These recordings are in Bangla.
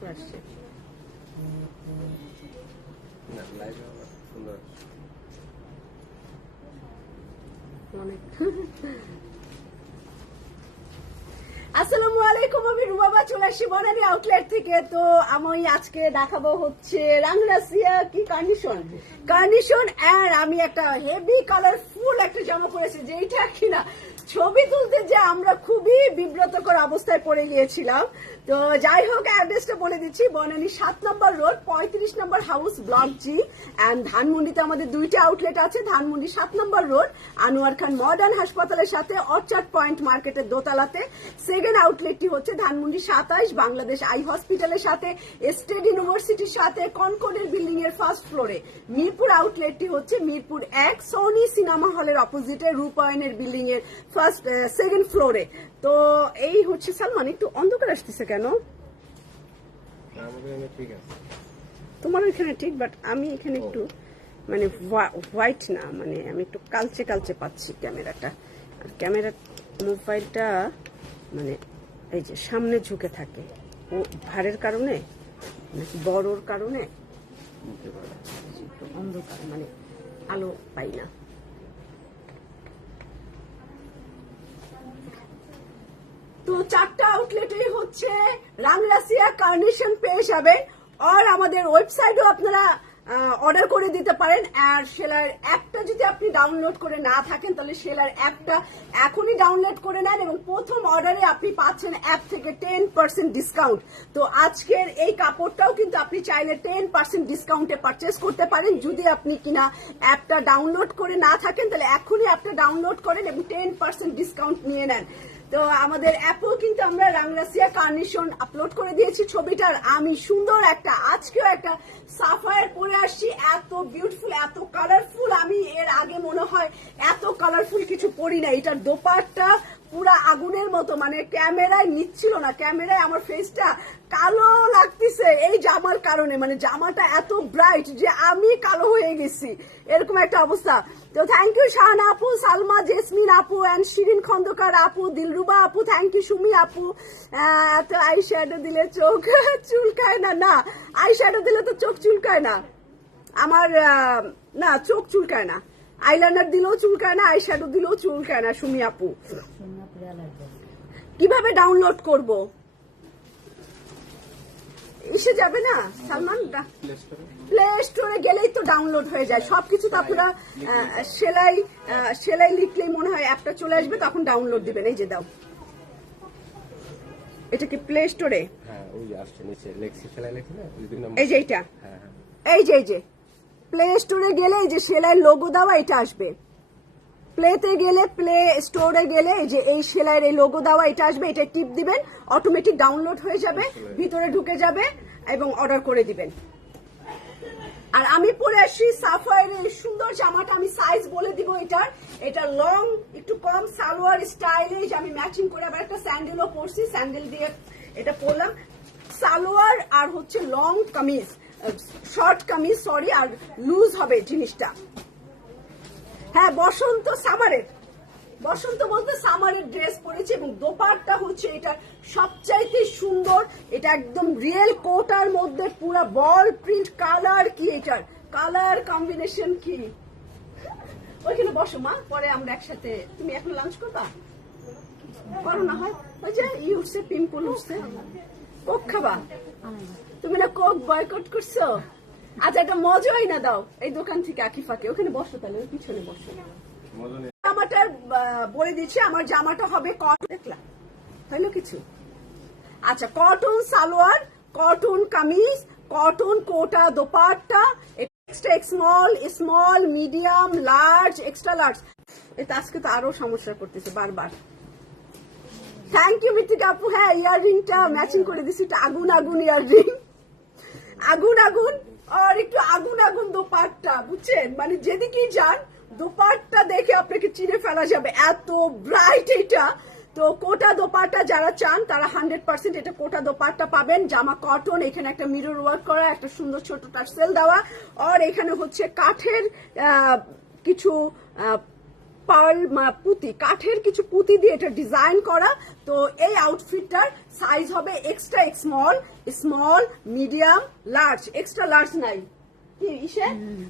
ট্রান্সফার আসছে অনেক। আসসালামু আলাইকুম, আমি রুবাবা চলে আসছি বনানী আউটলেট থেকে। তো আমি আজকে দেখাবো হচ্ছে রাংরাসিয়া কি কার্নিশন এন্ড আমি একটা হেভি কালারফুল একটা জামা পরেছি, যেইটা কিনা ছবি তুলতে যে আমরা খুবই বিব্রতকর অবস্থায় পড়ে গিয়েছিলাম। তো যাই হোক, অ্যাড্রেসটা বলে দিচ্ছি, বনানী 7 নম্বর রোড 35 নম্বর হাউস ব্লক জি। এন্ড ধানমন্ডিতে আমাদের দুইটা আউটলেট আছে। ধানমন্ডি 7 নম্বর রোড আনোয়ার খান মডার্ন হাসপাতালের সাথে অর্চার্ড পয়েন্ট মার্কেটের দোতলাতে। সেকেন্ড আউটলেটটি হচ্ছে ধানমন্ডি 27 বাংলাদেশ আই হসপিটালের সাথে স্টেট ইউনিভার্সিটির সাথে কনকর্ডের বিল্ডিং এর ফার্স্ট ফ্লোরে। মিরপুর আউটলেটটি হচ্ছে মিরপুর 1 সোনি সিনেমা হলের অপোজিটে রূপায়ণের বিল্ডিং এর সেকেন্ড ফ্লোরে। তো এই হচ্ছে সালমান, একটু অন্ধকার আসতেছে কেন? তোমার ওইখানে ঠিক, বাট আমি এখানে একটু মানে হোয়াইট না, মানে আমি একটু কালচে কালচে পাচ্ছি ক্যামেরাটা। আর ক্যামেরা মোবাইলটা মানে এই যে সামনে ঝুঁকে থাকে, ও ভারের কারণে নাকি বড়োর কারণে অন্ধকার, মানে আলো পাই না। তো 4টা আউটলেটে হচ্ছে রাংরাসিয়া কার্নিশন পেয়ে যাবেন। আর আমাদের ওয়েবসাইটেও আপনারা অর্ডার করে দিতে পারেন। আর সেলার অ্যাপটা যদি আপনি ডাউনলোড করে না থাকেন, তাহলে সেলার অ্যাপটা এখনই ডাউনলোড করে নেন এবং প্রথম অর্ডারে আপনি পাচ্ছেন অ্যাপ থেকে 10% ডিসকাউন্ট। তো আজকের এই কাপড়টাও কিন্তু আপনি চাইলে 10% ডিসকাউন্টে পারচেস করতে পারেন। যদি আপনি কিনা অ্যাপটা ডাউনলোড করে না থাকেন, তাহলে এখনই অ্যাপটা ডাউনলোড করেন এবং 10% ডিসকাউন্ট নিয়ে নেন। তো আমাদের অ্যাপও কিন্তু আমরা রাংরাসিয়া কার্নিশন আপলোড করে দিয়েছি ছবিটার। আমি সুন্দর একটা আজকেও একটা সাফায়ার পরে আসছি, এত বিউটিফুল এত কালারফুল, আমি এর আগে মনে হয় এত কালারফুল কিছু পরি না। এটার দোপাট্টা পুরা আগুনের মতো, মানে ক্যামেরায় নিচ্ছিল না, ক্যামেরায় আমার ফেসটা কালো লাগতেছে এই জামার কারণে, মানে জামাটা এত ব্রাইট যে আমি কালো হয়ে গেছি, এরকম একটা অবস্থা। তো থ্যাংক ইউ শাহানা আপু, সালমা, জেসমিন আপু এন্ড শিরিন খন্দকার আপু, দিলরুবা আপু, থ্যাংক ইউ সুমি আপু। তো আই শ্যাডো দিলে চোখ চুলকায় না? না, আই শ্যাডো দিলে তো চোখ চুলকায় না আমার, না চোখ চুলকায় না। আইলাইনার দিলেও চুলকায় না, আই শ্যাডো দিলেও চুলকায় না সুমি আপু। কিভাবে ডাউনলোড করব? এসে যাবে না সালমান? প্লে স্টোরে গেলেই তো ডাউনলোড হয়ে যায় সবকিছু। তো আপনারা সেলাই লিখলেই মনে হয় অ্যাপটা চলে আসবে, তখন ডাউনলোড দিবেন। এই যে দাও, এটা কি প্লে স্টোরে? এই যে এইটা, এই যে প্লে স্টোরে গেলে এই যে সেলাই লোগো দেওয়া এটা আসবে। প্লেতে গেলে, প্লে স্টোরে গেলে এই যে এই সেলাইয়ের এই লোগো দেওয়া এটা আসবে, এটা টিপ দিবেন, অটোমেটিক ডাউনলোড হয়ে যাবে, ভিতরে ঢুকে যাবে এবং অর্ডার করে দিবেন। আর আমি পরে আসি সাফায়ারের সুন্দর জামাটা, আমি সাইজ বলে দিব এটার। এটা লং একটু কম সালোয়ার স্টাইলে, আমি ম্যাচিং করে আবার একটা স্যান্ডেলও পরছি, স্যান্ডেল দিয়ে এটা পরলাম। সালোয়ার আর হচ্ছে long kameez, short kameez sorry, আর লুজ হবে জিনিসটা। হ্যাঁ, বসন্ত সামারের, বসন্ত বলতে সামারের ড্রেস পরেছি এবং দোপাট্টা হচ্ছে এটা সবচাইতে সুন্দর। এটা একদম রিয়েল কোটার মধ্যে পুরো বল প্রিন্ট। কালার কি এটার, কালার কম্বিনেশন কি! ওইখানে বসো মা, পরে আমরা একসাথে। তুমি এখন লাঞ্চ করবা? করো না হয়, ওই যে ই উঠছে, পিম্পল উঠছে। কোক খাবা? তুমি না কোক বয়কট করছো? আচ্ছা, একটা মজাই না দাও এই দোকান থেকে আকিফাকে, ওখানে বসো, তাহলে ওই পিছনে বসো। জামাটার বলে দিচ্ছি, আমার জামাটা হবে কটন, দেখলাম হইলো কিছু। আচ্ছা, cotton salwar, cotton kameez, cotton Kota dupatta, extra small, small, medium, large, extra large. এটা আজকে তো আরো সমস্যা করতেছে বারবার। থ্যাংক ইউ মিতিকা আপু। হ্যাঁ, ইয়াররিংটা ম্যাচিং করে দিচ্ছি, এটা আগুন আগুন ইয়াররিং, আগুন আগুন, আর একটু আগুন আগুন দোপাট্টা, বুঝছেন? মানে যেদিকেই যান দোপাট্টা দেখে আপনাকে চিনে ফেলা যাবে, এত ব্রাইট এটা। তো কোটা দোপাট্টা যারা চান তারা 100% এটা কোটা দোপাট্টা পাবেন। জামা কটন, এখানে একটা মিরর ওয়ার্ক করা, একটা সুন্দর ছোট টার্সেল দেওয়া, আর এখানে হচ্ছে কাঠের কিছু পার্ল পুঁতি, কাঠের কিছু পুঁতি দিয়ে এটা ডিজাইন করা। তো এই আউটফিটটার সাইজ হবে extra small, small, medium, large. Extra large নাই কি ইসে?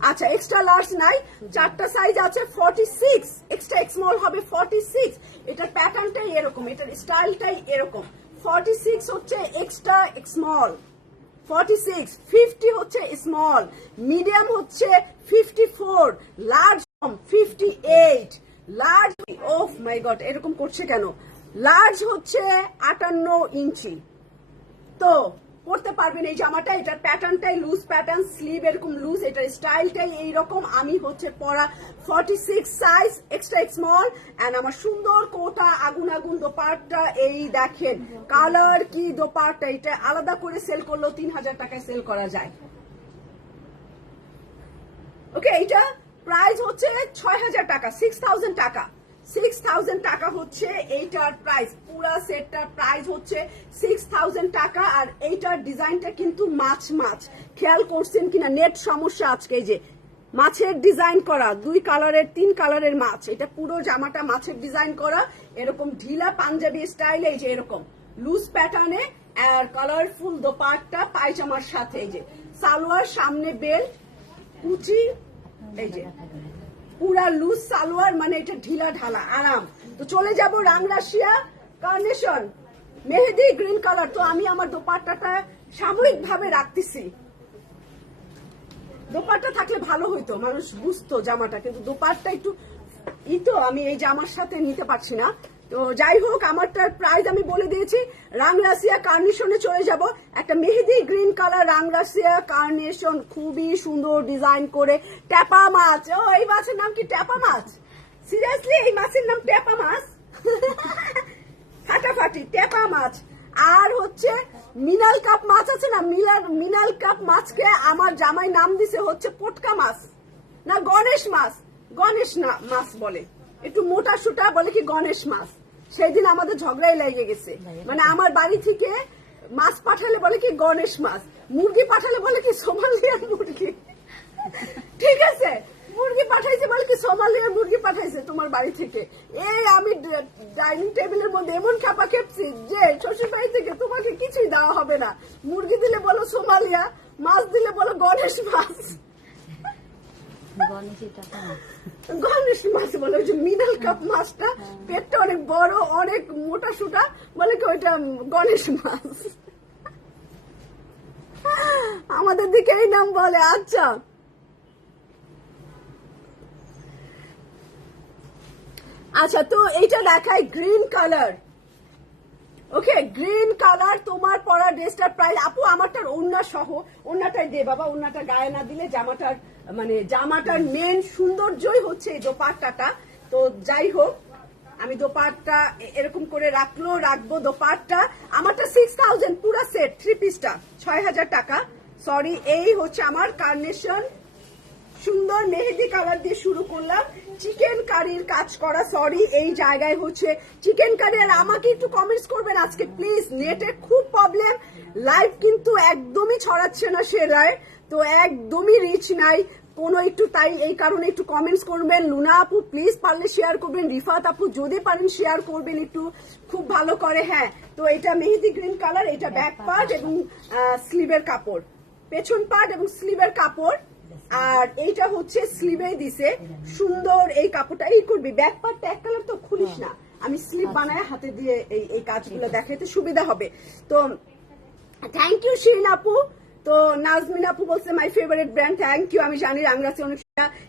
আচ্ছা, এক্সট্রা লার্জ নাই, চারটা সাইজ আছে। 46 এক্সট্রা স্মল হবে 46। এটার প্যাটার্নটাই এরকম, এটার স্টাইলটাই এরকম। 46 হচ্ছে এক্সট্রা স্মল, 46, 50 হচ্ছে স্মল, মিডিয়াম হচ্ছে 54, লার্জ 58, লার্জ, ওহ মাই গড এরকম করছে কেন, লার্জ হচ্ছে 58 ইঞ্চি। তো পড়তে পারবেন এই জামাটা। এটার প্যাটার্নটাই লুজ প্যাটার্ন, স্লিভ এরকম লুজ, এটার স্টাইলটাই এইরকম। আমি হচ্ছে পরা 46 সাইজ এক্সট্রা স্মল। এন্ড আমার সুন্দর কোটা আগুন আগুন দোপাট্টা, এই দেখেন কালার কি দোপাট্টা। এটা আলাদা করে সেল করলেও 3000 টাকায় সেল করা যায়। ওকে, এটা প্রাইস হচ্ছে 6000 টাকা, 6000 টাকা, 6000 টাকা হচ্ছে এইটার প্রাইস। পুরা সেটটার প্রাইস হচ্ছে 6000 টাকা। আর এইটার ডিজাইনটা কিন্তু মাছ মাছ, খেয়াল করছেন কিনা নেট সমস্যা আজকে। এই যে মাছের ডিজাইন করা, 2 কালারের 3 কালারের মাছ, এটা পুরো জামাটা মাছের ডিজাইন করা, এরকম ঢিলা পাঞ্জাবি স্টাইলে, এই যে এরকম লুজ প্যাটার্নে। আর কালারফুল দোপাট্টা পায়জামার সাথে, এই যে সালোয়ার, সামনে বেল্ট, কুচি, এই যে পুরা লুজ সালোয়ার, মানে এটা ঢিলা ঢালা আরাম। তো চলে যাব রাংরাশিয়া কার্নেশন মেহেদি গ্রিন কালার। তো আমি আমার দোপাট্টাটা সাময়িক ভাবে রাখতেছি, দোপাট্টা থাকলে ভালো হইতো, মানুষ বুঝতো জামাটা, কিন্তু দোপাট্টা একটু তো আমি এই জামার সাথে নিতে পারছি না। তো যাই হোক, আমারটার প্রাইস আমি বলে দিয়েছি। রাংরাশিয়া কার্নেশনে চলে যাব। একটা মেহেদি গ্রিন কালার রাংরাশিয়া কার্নেশন, খুবই সুন্দর ডিজাইন করে। ট্যাপা মাছ, ও এই মাছের নাম কি ট্যাপা মাছ? সিরিয়াসলি এই মাছের নাম ট্যাপা মাছ? ফাটাফাটি ট্যাপা মাছ। আর হচ্ছে মিনাল কাপ মাছ আছে না, মিনাল কাপ মাছকে আমার জামাই নাম দিছে হচ্ছে পটকা মাছ, না গণেশ মাছ, গণেশ না মাছ বলে, একটু মোটা সুটা বলে কি গণেশ মাছ। সেদিন আমাদের ঝগড়াই লেগে গেছে, মানে আমার বাড়ি থেকে মাছ পাঠালে বলে কি গণেশ মাছ, মুরগি পাঠালে বলে কি সোমালিয়ার মুরগি। ঠিক আছে, মুরগি পাঠাইছে বলে কি সোমালিয়ার মুরগি পাঠাইছে তোমার বাড়ি থেকে। এই আমি ডাইনিং টেবিলের মধ্যে এমন খেপা খেপছি যে শ্বশুর বাড়ি থেকে তোমাকে কিছুই দেওয়া হবে না, মুরগি দিলে বলো সোমালিয়া, মাছ দিলে বলো গণেশ মাছ। গণেশ মাছ বলে, ওই যে মিনাল কাপ মাছটা পেটটা অনেক বড়, অনেক মোটা সুটা, বলে কি ওইটা গণেশ মাছ। আমাদের দিকে এই নাম বলে। আচ্ছা, আচ্ছা তো এইটা দেখাই গ্রিন কালার। ওকে, গ্রিন কালার তোমার পরা ড্রেসটার প্রাইস। আপু আমারটার ওড়না সহ, ওড়নাটাই দে বাবা, ওড়নাটা গায়ে না দিলে জামাটার মানে জামাটার মেন সৌন্দর্যই হচ্ছে এই দোপাট্টাটা। তো যাই হোক, আমি দোপাট্টা এরকম করে রাখবো দোপাট্টা। আমারটা 6000 পুরা সেট, 3 পিসটা 6000 টাকা। সরি, এই হচ্ছে আমার কার্নেশন সুন্দর মেহেদি কালার দিয়ে শুরু করলাম, চিকেন কারির কাজ করা। সরি, এই জায়গায় হচ্ছে চিকেন কারি। আর আমাকে একটু কমেন্টস করবেন আজকে প্লিজ, নেটে খুব প্রবলেম, লাইভ কিন্তু একদমই ছড়াচ্ছে না সেলায়, তো একদমই রিচ নাই কোনো একটু, তাই এই কারণে একটু কমেন্টস করবেন। লুনা আপু প্লিজ পারলে শেয়ার করবেন, রিফাত আপু যদি পারেন শেয়ার করবেন একটু, খুব ভালো করে। হ্যাঁ, তো এটা মেহেদি গ্রিন কালার, এটা ব্যাক পার্ট এবং স্লিভের কাপড়, পেছন পার্ট এবং স্লিভের কাপড়। আর এইটা হচ্ছে স্লিভে দিছে সুন্দর এই কাপড়টা। এই করবি ব্যাক পার্ট এক কালার তো খুলিস না, আমি স্লিভ বানায় হাতে দিয়ে এই কাজগুলো দেখাইতে সুবিধা হবে। তো থ্যাংক ইউ শিরিন আপু। তো নাজমিন আপু বলছে my favourite brand, thank you. আমি জানি রাংরাশি অনেক,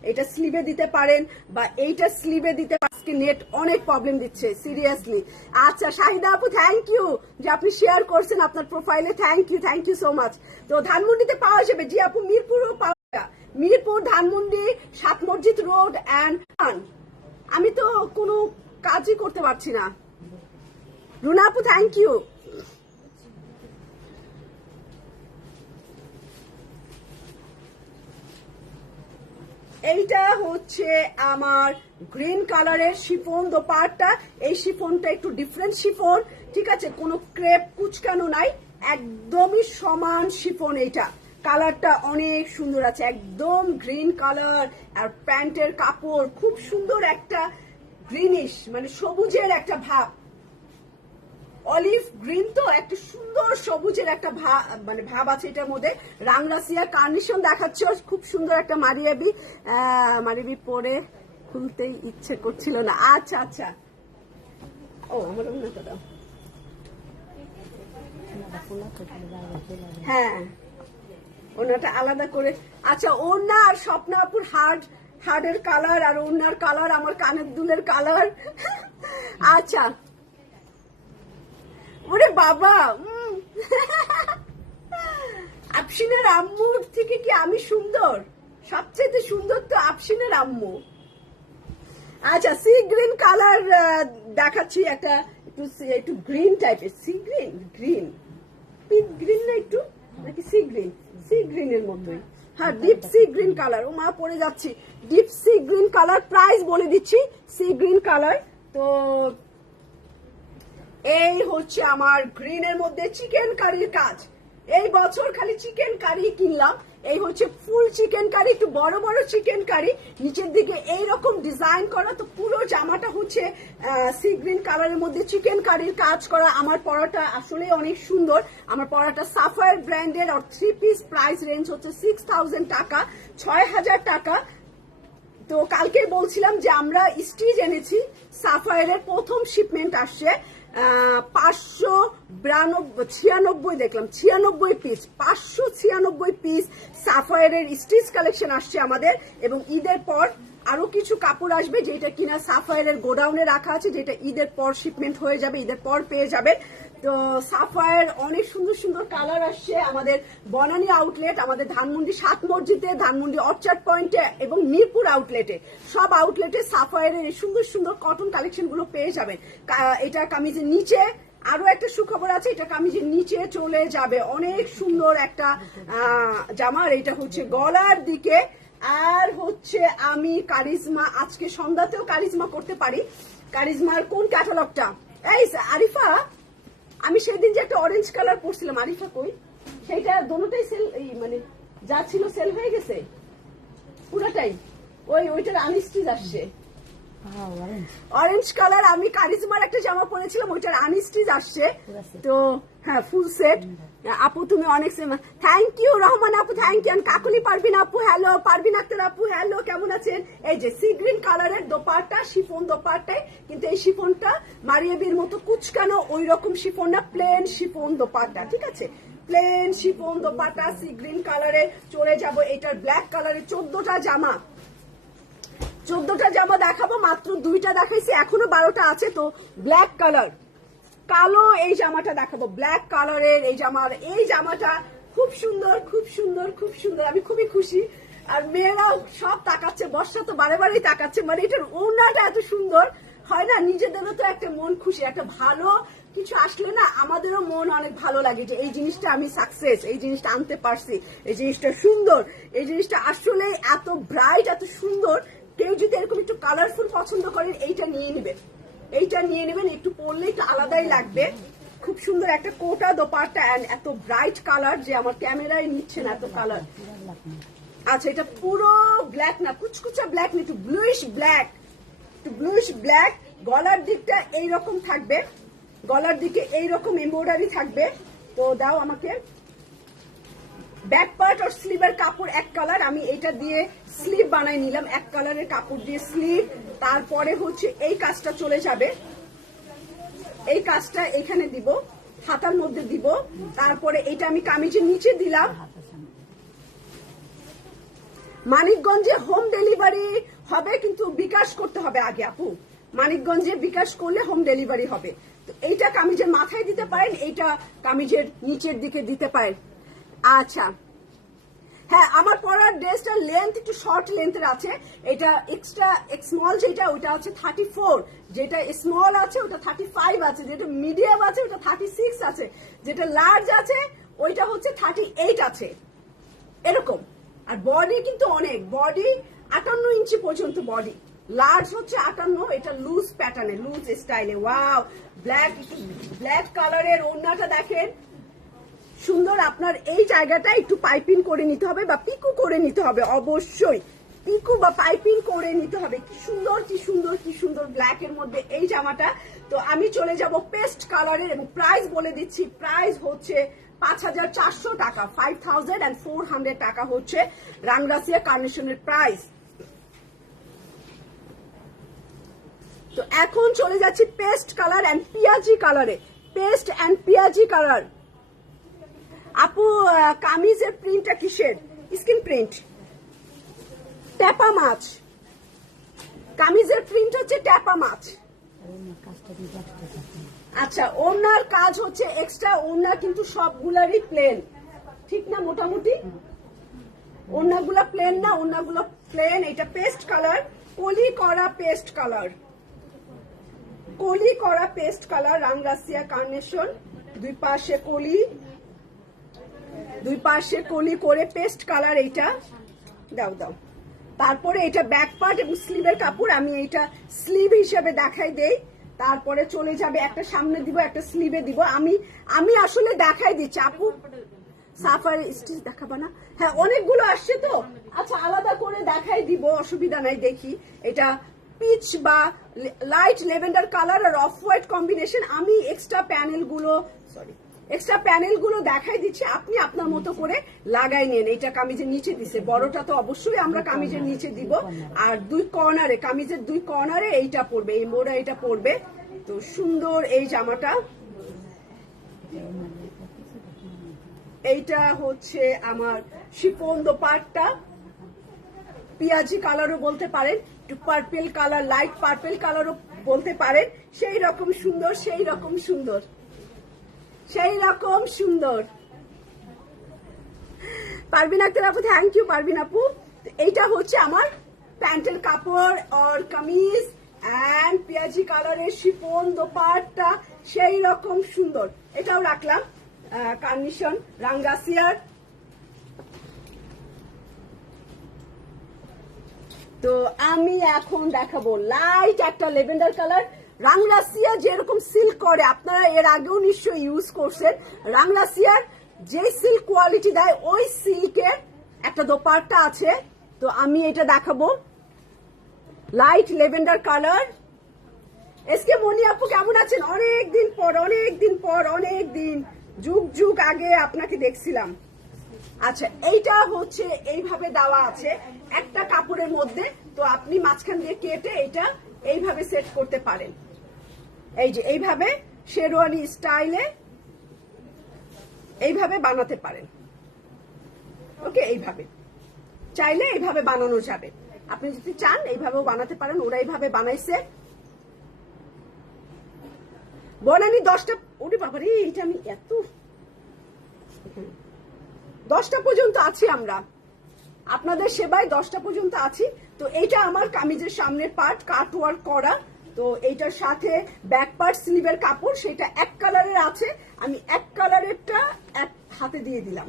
এটা স্লিভে দিতে পারেন বা এইটা স্লিভে দিতে পারেন। আজকে নেট অনেক প্রবলেম দিচ্ছে সিরিয়াসলি। আচ্ছা শাহিদা আপু থ্যাংক ইউ যে আপনি শেয়ার করছেন আপনার প্রোফাইলে, থ্যাংক ইউ সো মাচ। তো ধানমন্ডিতে পাওয়া যাবে জি আপু, মিরপুরও পাওয়া, মিরপুর, ধানমন্ডি, 7 মসজিদ রোড অ্যান্ড। আমি তো কোনো কাজই করতে পারছি না। রুনা আপু থ্যাংক ইউ। এইটা হচ্ছে আমার গ্রিন কালারের শিফন দোপাট্টা। এই শিফনটা একটু ডিফারেন্ট শিফন, ঠিক আছে, কোনো ক্রেপ কুচকানো নাই, একদমই সমান শিফন। এইটা কালারটা অনেক সুন্দর আছে, একদম গ্রিন কালার। আর প্যান্টের কাপড় খুব সুন্দর একটা গ্রিনিশ, মানে সবুজের একটা ভাব, অলিভ গ্রিন, তো একটা সুন্দর সবুজের একটা মানে ভাব আছে এটার মধ্যে। রাংরাসিয়া কার্নিশন দেখাচ্ছে, খুব সুন্দর একটা মারিবি পরে খুলতেই ইচ্ছে করছিল না। আচ্ছা আচ্ছা, ও আমার অন্যটা দাও। হ্যাঁ, ওনাটা আলাদা করে। আচ্ছা, ওনা আর স্বপ্না আপুর হার্ডের কালার আর ওনার কালার আমার কানের দুলের কালার। আচ্ছা, ওরে বাবা, আফসিনের আম্মুর থেকে কি আমি সুন্দর? সবচেয়ে সুন্দর তো আফসিনের আম্মু। আচ্ছা, সি গ্রিন কালার দেখাচ্ছি, একটা একটু গ্রিন টাইপের, সি গ্রিন পিঙ্ক গ্রিন না একটু, নাকি সি গ্রিনের মতোই। হ্যাঁ, ডিপ সি গ্রিন কালার। ও মা, পড়ে যাচ্ছি। Deep sea green colour, price বলে দিচ্ছি। সি গ্রিন কালার, তো এই হচ্ছে আমার গ্রিনের মধ্যে চিকেন কারির কাজ। এই বছর খালি চিকেন কারি কিনলাম। এই হচ্ছে ফুল চিকেন কারি, একটু বড় বড় চিকেন কারি, নিচের দিকে এইরকম ডিজাইন করা। তো পুরো জামাটা হচ্ছে সি গ্রিন কালারের মধ্যে চিকেন কারির কাজ করা। আমার পরাটা আসলে অনেক সুন্দর। আমার পরাটা সাফায়ার ব্র্যান্ডের, আর 3 পিস প্রাইস রেঞ্জ হচ্ছে 6000 টাকা, 6000 টাকা। তো কালকে বলছিলাম যে আমরা স্টিচ এনেছি, সাফায়ারের প্রথম শিপমেন্ট আসছে 596 দেখলাম, 96 পিস, 596 পিস সাফায়ারের স্টিচ কালেকশন আসছে আমাদের। এবং ঈদের পর আরো কিছু কাপড় আসবে, যেটা কিনা সাফায়ারের গোডাউনে রাখা আছে, যেটা ঈদের পর শিপমেন্ট হয়ে যাবে, ঈদের পর পেয়ে যাবেন। তো সাফায়ার অনেক সুন্দর সুন্দর কালার আসছে আমাদের বনানী আউটলেট, আমাদের ধানমন্ডি 7 মসজিদে, ধানমন্ডি অর্চার্ড পয়েন্টে এবং মিরপুর আউটলেটে, সব আউটলেটে সাফায়ারের এই সুন্দর সুন্দর কটন কালেকশন গুলো পেয়ে যাবেন। এটা কামিজের নিচে আরো একটা সুখবর আছে, এটা কামিজের নিচে চলে যাবে, অনেক সুন্দর একটা জামার। এটা হচ্ছে গলার দিকে। আর হচ্ছে আমি কারিজমা, আজকে সন্ধ্যাতেও কারিজমা করতে পারি। কারিজমার কোন ক্যাটালগটা? এই আরিফা, আমি সেদিন যে একটা অরেঞ্জ কালার পরছিলাম, আরিফা কই? সেইটা দোনোটাই সেল, মানে যা ছিল সেল হয়ে গেছে পুরাটাই। ওইটার আনস্টিচ আসছে, অরেঞ্জ কালার। আমি কারিজমার একটা জামা পরেছিলাম, ওইটার আনস্টিচ আসছে। তো হ্যাঁ, ফুল সেট। আপু তুমি অনেক থ্যাংক ইউ। রহমান আপু থ্যাংক ইউ। কাকুলি পারবিন আপু হ্যালো, পারবিন আক্তার আপু হ্যালো, কেমন আছেন? এই যে সি গ্রিন কালারের দোপাট্টা, শিফন দোপাট্টায়, কিন্তু এই শিফনটা মারিয়াবির মতো কুচকানো ওই রকম শিফন না, প্লেন শিফন দোপাট্টা, ঠিক আছে? Plain chiffon dupatta sea green কালারে চলে যাব। এটার ব্ল্যাক কালারের 14টা জামা, 14টা জামা দেখাবো, মাত্র 2টা দেখাইছি, এখনো 12টা আছে। তো ব্ল্যাক কালার, কালো এই জামাটা দেখাবো, ব্ল্যাক কালারের এই জামাটা খুব সুন্দর, খুব সুন্দর, খুব সুন্দর। আমি খুবই খুশি। আর মেয়েরাও সব তাকাচ্ছে, বর্ষা তো বারে বারেই তাকাচ্ছে, মানে এটার ওড়নাটা এত সুন্দর হয় না, নিজেদেরও তো একটা মন খুশি। একটা ভালো কিছু আসলে না আমাদেরও মন অনেক ভালো লাগে, যে এই জিনিসটা আমি সাকসেস, এই জিনিসটা আনতে পারছি, এই জিনিসটা সুন্দর, এই জিনিসটা আসলে এত ব্রাইট, এত সুন্দর। কেউ যদি এরকম একটু কালারফুল পছন্দ করেন, এইটা নিয়ে নেবেন, একটু পরলে একটু আলাদাই লাগবে। খুব সুন্দর একটা কোটা দোপাট্টা, এত ব্রাইট কালার যে আমার ক্যামেরায় নিচ্ছে না এত কালার। আচ্ছা, এটা পুরো ব্ল্যাক না, কুচকুচা ব্ল্যাক না, একটু ব্লুইশ ব্ল্যাক। গলার দিকটা এইরকম থাকবে, গলার দিকে এইরকম এমব্রয়ডারি থাকবে। তো দাও আমাকে ব্যাক পার্ট আর স্লিভের কাপড় এক কালার, আমি এটা দিয়ে স্লিভ বানাই নিলাম, এক কালারের কাপড় দিয়ে স্লিভ। তারপরে হচ্ছে এই কাজটা চলে যাবে, এই কাজটা এখানে দিব, হাতার মধ্যে দিব। তারপরে এটা আমি কামিজের নিচে দিলাম। মানিকগঞ্জে হোম ডেলিভারি হবে, কিন্তু বিকাশ করতে হবে আগে আপু। মানিকগঞ্জে বিকাশ করলে হোম ডেলিভারি হবে। তো এইটা কামিজের মাথায় দিতে পারেন, এইটা কামিজের নিচের দিকে দিতে পারেন। আচ্ছা, হ্যাঁ, আমার পরার ড্রেসটার লেন্থ একটু শর্ট লেন্থের আছে। এটা এক্সট্রা স্মল যেটা, ওটা আছে 34, যেটা স্মল আছে ওটা 35 আছে, যেটা মিডিয়াম আছে ওটা 36 আছে, যেটা লার্জ আছে ওইটা হচ্ছে 38 আছে, এরকম। আর বডি কিন্তু অনেক, বডি 58 ইঞ্চি পর্যন্ত বডি, লার্জ হচ্ছে 58। এটা লুজ প্যাটার্নে, লুজ স্টাইলে। ওয়াও, ব্ল্যাক কালারের ওড়নাটা দেখেন, সুন্দর। আপনার এই জায়গাটা একটু পাইপিং করে নিতে হবে বা পিকু করে নিতে হবে অবশ্যই, পিকো বা পাইপিং করে নিতে হবে। কি সুন্দর কি সুন্দর কি সুন্দর ব্ল্যাক এর মধ্যে এই জামাটা। তো আমি চলে যাব পেস্ট কালারের এবং প্রাইস বলে দিচ্ছি, প্রাইস হচ্ছে 5400 টাকা, 5400 টাকা হচ্ছে রাংরাসিয়া কার্নেশনের প্রাইস। তো এখন চলে যাচ্ছি পেস্ট কালার এন্ড পিয়াজি কালারে। পেস্ট এন্ড পিয়াজি কালার। আপু কামিজের প্রিন্টটা কিসের? স্কিন প্রিন্ট, ট্যাপা মাছ। কামিজের প্রিন্ট হচ্ছে ট্যাপা মাছ। আচ্ছা, ওনার কাজ হচ্ছে এক্সট্রা, ওনা কিন্তু সবগুলারই প্লেন, ঠিক না? মোটামুটি ওনাগুলা প্লেন না, ওনাগুলো প্লেন। এটা পেস্ট কালার, কলি করা পেস্ট কালার, কলি করা পেস্ট কালার রাংরাসিয়া কার্নেশন। দুই পাশে কলি, দুই পাশে কলি করে পেস্ট কালার। এইটা দাও দাও। তারপরে এটা ব্যাক পার্ট এবং স্লিভের কাপড়। আমি এইটা স্লিভ হিসেবে দেখাই দেই, তারপরে চলে যাবে। একটা সামনে দিব, একটা স্লিভে দিব। আমি আসলে দেখাই দিচ্ছি আপু, সাফারি স্টিচ দেখাবো না? হ্যাঁ, অনেকগুলো আসছে তো, আচ্ছা আলাদা করে দেখাই দিব, অসুবিধা নাই। দেখি, এটা পিচ বা লাইট লেভেন্ডার কালার আর অফ হোয়াইট কম্বিনেশন। আমি এক্সট্রা প্যানেল গুলো দেখাই দিচ্ছি, আপনি আপনার মতো করে লাগাই নেন। এটা কামিজের নিচে দিছে, বড়টা তো অবশ্যই আমরা কামিজের নিচে দিব। আর দুই কর্নারে, কামিজের দুই কর্নারে এইটা পড়বে, এই মোড়া এটা পড়বে। তো সুন্দর এই জামাটা। এইটা হচ্ছে আমার শিফন দোপাট্টা, পিয়াজি কালারও বলতে পারেন, একটু পার্পেল কালার, লাইট পার্পেল কালারও বলতে পারেন। সেই রকম সুন্দর, সেই রকম সুন্দর, সেই রকম সুন্দর। পারবিন আক্তার আপু, থ্যাংক ইউ পারবিন আপু। এইটা হচ্ছে আমার প্যান্টের কাপড় আর কামিজ এন্ড পিয়াজি কালারের শিফন দোপাট্টা, সেই রকম সুন্দর। এটাও রাখলাম কার্নেশন রাংরাসিয়ার। তো আমি এখন দেখাবো লাইট একটা লেভেন্ডার কালার। রাংরাসিয়া যেরকম সিল্ক করে, আপনারা এর আগেও নিশ্চয়ই ইউজ করছেন। রাংরাসিয়ার যে সিল্ক কোয়ালিটি দেয়, ওই সিল্কের একটা দোপাট্টা আছে। তো আমি এটা দেখাবো লাইট লেভেন্ডার কালার। এসকে মনি আপু কেমন আছেন? অনেকদিন পর, অনেকদিন পর, অনেকদিন, যুগ যুগ আগে আপনাকে দেখছিলাম। আচ্ছা, এইটা হচ্ছে এইভাবে দেওয়া আছে একটা কাপড়ের মধ্যে। তো আপনি মাঝখান দিয়ে কেটে এটা এইভাবে সেট করতে পারেন। এই যে এইভাবে শেরওয়ানি স্টাইলে এইভাবে বানাতে পারেন। ওকে, এইভাবে চাইলে এইভাবে বানানো যাবে। আপনি যদি চান এইভাবেও বানাতে পারেন, ওরা এইভাবে বানাইছে। বনানি 10টা, ওরে বাবারে, এইটা আমি এত 10টা পর্যন্ত আছি আমরা, আপনাদের সেবায় 10টা পর্যন্ত আছি। তো এইটা আমার কামিজের সামনের পার্ট কাট ওয়ার্ক করা। তো এইটার সাথে ব্যাক পার্ট স্লিভের কাপড়, সেটা এক কালারের আছে। আমি এক কালারেরটা এক হাতে দিয়ে দিলাম।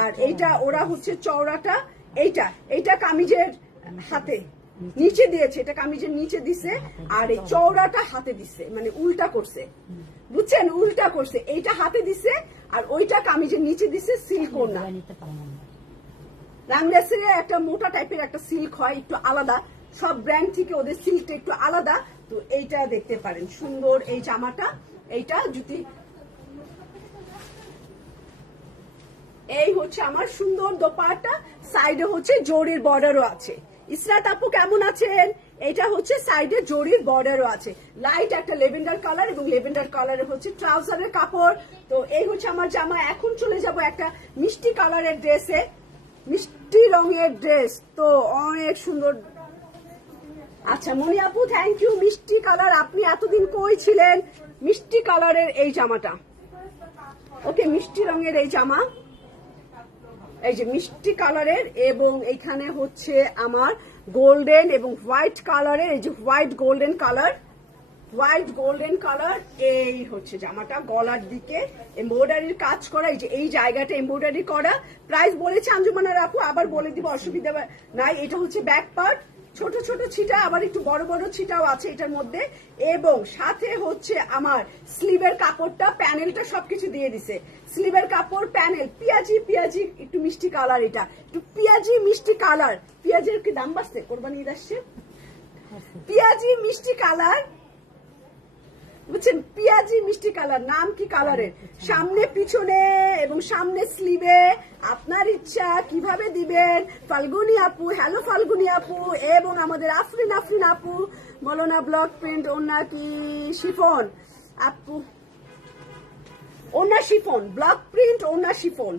আর এইটা ওরা হচ্ছে চওড়াটা, এইটা কামিজের হাতে নিচে দিয়েছে, এটা কামিজের নিচে দিছে। আর এই চওড়াটা হাতে দিছে, মানে উল্টা করছে, বুঝছেন? উল্টা করছে, এইটা হাতে দিছে আর ওইটা কামিজের নিচে দিছে। সিল্ক ওড়না, রাংরাসিয়ার একটা মোটা টাইপের একটা সিল্ক হয়, একটু আলাদা, সব ব্র্যান্ড থেকে ওদের সিল্কটা একটু আলাদা। তো এইটা দেখতে পারেন, সুন্দর এই জামাটা। এইটা যদি এই হচ্ছে আমার সুন্দর দোপাট্টা, সাইডে হচ্ছে জরির বর্ডারও আছে। ইসরাত আপু কেমন আছেন? এটা হচ্ছে সাইডে জরির বর্ডারও আছে। লাইট একটা লেভেন্ডার কালার এবং লেভেন্ডার কালারের হচ্ছে ট্রাউজারের কাপড়। তো এই হচ্ছে আমার জামা। এখন চলে যাব একটা মিষ্টি কালারের ড্রেসে, মিষ্টি রঙের ড্রেস। তো অনেক সুন্দর। আচ্ছা মনি আপু, থ্যাংক ইউ। মিষ্টি কালার, আপনি এতদিন কই ছিলেন? মিষ্টি কালারের এই জামাটা, ওকে, মিষ্টি রঙের এই জামা, এই যে মিষ্টি কালারের, এবং এখানে হচ্ছে আমার গোল্ডেন এবং হোয়াইট কালারের, এই যে white golden colour, white golden colour. এই হচ্ছে জামাটা, গলার দিকে এমব্রয়ডারির কাজ করা, এই যে এই জায়গাটা এমব্রয়ডারি করা। প্রাইস বলেছে আঞ্জুমানার আপু, আবার বলে দিব, অসুবিধা নাই। এটা হচ্ছে ব্যাক পার্ট, ছোট ছোট ছিটা আবার একটু বড় বড় ছিটাও আছে এটার মধ্যে, এবং সাথে হচ্ছে আমার স্লিভের কাপড়টা প্যানেলটা সবকিছু দিয়ে দিছে। স্লিভের কাপড় প্যানেল পিয়াজি পিয়াজি একটু মিষ্টি কালার, এটা একটু পিয়াজি মিষ্টি কালার। পেঁয়াজের কি দাম বাড়ছে, কোরবানি ঈদ আসছে, পিয়াজি মিষ্টি কালার, বুঝছেন, পিয়াজি মিষ্টি কালার। নাম কি কালারের, সামনে পিছনে এবং সামনে স্লিভে আপনার ইচ্ছা কিভাবে দিবেন। ফাল্গুনি আপু, হ্যালো ফাল্গুনি আপু, এবং আমাদের আফরিন আপু, মৌলানা ব্লক প্রিন্ট ওনা কি শিফন আপু, ওনা শিফন, ব্লক প্রিন্ট ওনা শিফন।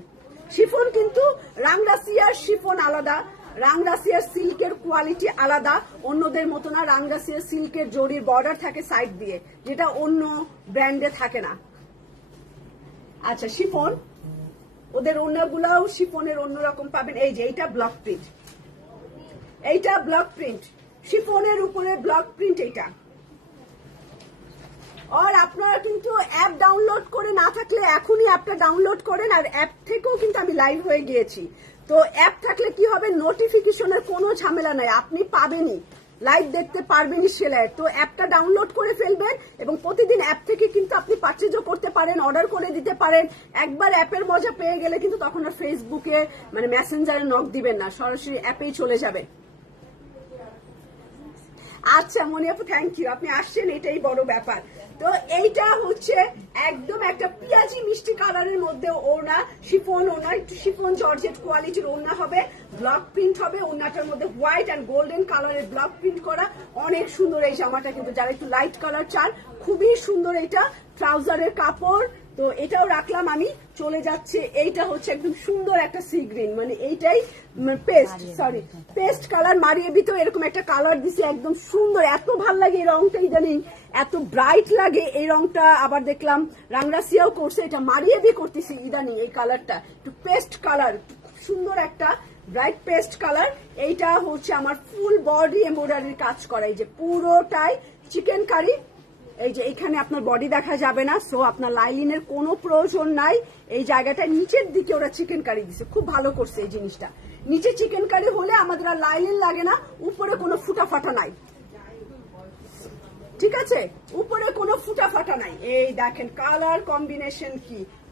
শিফন কিন্তু রাংরাসিয়ার শিফন আলাদা, রাংরাসিয়ার সিল্কের কোয়ালিটি আলাদা, অন্যদের মতো না। রাংরাসিয়ার সিল্কের জরির বর্ডার থাকে সাইড দিয়ে, যেটা অন্য ব্র্যান্ডে থাকে না। আচ্ছা, শিফন, ওদের অন্যগুলাও শিফনের অন্যরকম পাবেন। এই যে এইটা ব্লক প্রিন্ট, এইটা ব্লক প্রিন্ট, শিফনের উপরে ব্লক প্রিন্ট এইটা। আর আপনারা কিন্তু অ্যাপ ডাউনলোড করে না থাকলে এখনই অ্যাপটা ডাউনলোড করেন। আর অ্যাপ থেকেও কিন্তু আমি লাইভ হয়ে গিয়েছি, তো অ্যাপ থাকলে কি হবে, নোটিফিকেশনের কোনো ঝামেলা নাই, আপনি পাবেনই, লাইভ দেখতে পারবেনই সেলাইয়ের। তো অ্যাপটা ডাউনলোড করে ফেলবেন এবং প্রতিদিন অ্যাপ থেকে কিন্তু আপনি পারচেজও করতে পারেন, অর্ডার করে দিতে পারেন। একবার অ্যাপের মজা পেয়ে গেলে কিন্তু তখন আর ফেসবুকে মানে মেসেঞ্জারে নক দিবেন না, সরাসরি অ্যাপেই চলে যাবে। আচ্ছা মনি আপু, থ্যাংক ইউ, আপনি আসছেন, এটাই বড় ব্যাপার। তো এইটা হচ্ছে একদম একটা পিয়াজি মিষ্টি কালারের মধ্যে ওড়না, শিফন ওড়না, একটু শিফন জর্জেট কোয়ালিটির ওড়না হবে, ব্লক প্রিন্ট হবে, ওড়নাটার মধ্যে হোয়াইট অ্যান্ড গোল্ডেন কালারের ব্লক প্রিন্ট করা। অনেক সুন্দর এই জামাটা, কিন্তু যারা একটু লাইট কালার চান খুবই সুন্দর এইটা। ট্রাউজারের কাপড়, তো এটাও রাখলাম আমি। চলে যাচ্ছে, এইটা হচ্ছে একদম সুন্দর একটা সি গ্রিন, মানে এইটাই পেস্ট কালার। মারিয়ে তো এরকম একটা কালার দিছে, একদম সুন্দর, এত ভাল লাগে এই রংটা, ইদানিং এত ব্রাইট লাগে এই রংটা। আবার দেখলাম রাংরাসিয়াও করছে, এটা মারিয়ে করতেছি ইদানিং এই কালারটা, একটু পেস্ট কালার, সুন্দর একটা ব্রাইট পেস্ট কালার। এইটা হচ্ছে আমার ফুল বডি এমব্রয়ডারির কাজ করা, এই যে পুরোটাই চিকেন কারি। এই যে এখানে আপনার বডি দেখা যাবে না, সো আপনার লাইলিনের কোনো প্রয়োজন নাই। এই জায়গাটা নিচের দিকে ওরা চিকেন কারি দিছে, খুব ভালো করছে এই জিনিসটা। নিচে চিকেন কারি হলে আমাদের আর লাইলিন লাগে না, উপরে কোনো ফুটা ফাটা নাই, ঠিক আছে, উপরে কোনো ফুটা ফাটা নাই। এই দেখেন কালার কম্বিনেশন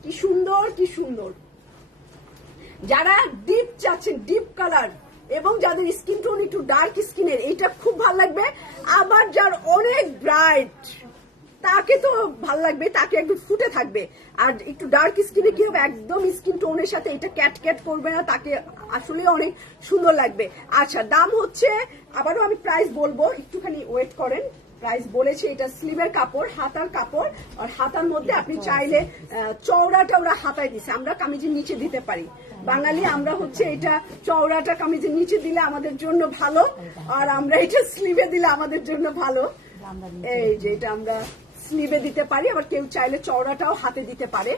কি সুন্দর, কি সুন্দর। যারা ডিপ চাচ্ছেন, ডিপ কালার, এবং যাদের স্কিন টোন একটু ডার্ক স্কিনের, এইটা খুব ভালো লাগবে। আবার যার অনেক ব্রাইট তাকে তো ভালো লাগবে, তাকে একদম ফুটে থাকবে। আর একটু ডার্ক স্কিনে কি হবে, একদম স্কিন টোনের সাথে এটা ক্যাট ক্যাট করবে না, তাকে আসলে অনেক সুন্দর লাগবে। আচ্ছা, দাম হচ্ছে, আবারও আমি প্রাইস বলবো, একটুখানি ওয়েট করেন। প্রাইস বলেছে, এটা স্লিভের কাপড়, হাতার কাপড়, আর হাতার মধ্যে আপনি চাইলে চওড়াটা ওরা হাতায় দিছে, আমরা কামিজের নিচে দিতে পারি। বাঙালি আমরা হচ্ছে এটা চওড়াটা কামিজের নিচে দিলে আমাদের জন্য ভালো, আর আমরা এটা স্লিভে দিলে আমাদের জন্য ভালো। এই যে এটা আমরা স্লিভে দিতে পারি, আবার কেউ চাইলে চওড়াটাও হাতে দিতে পারে।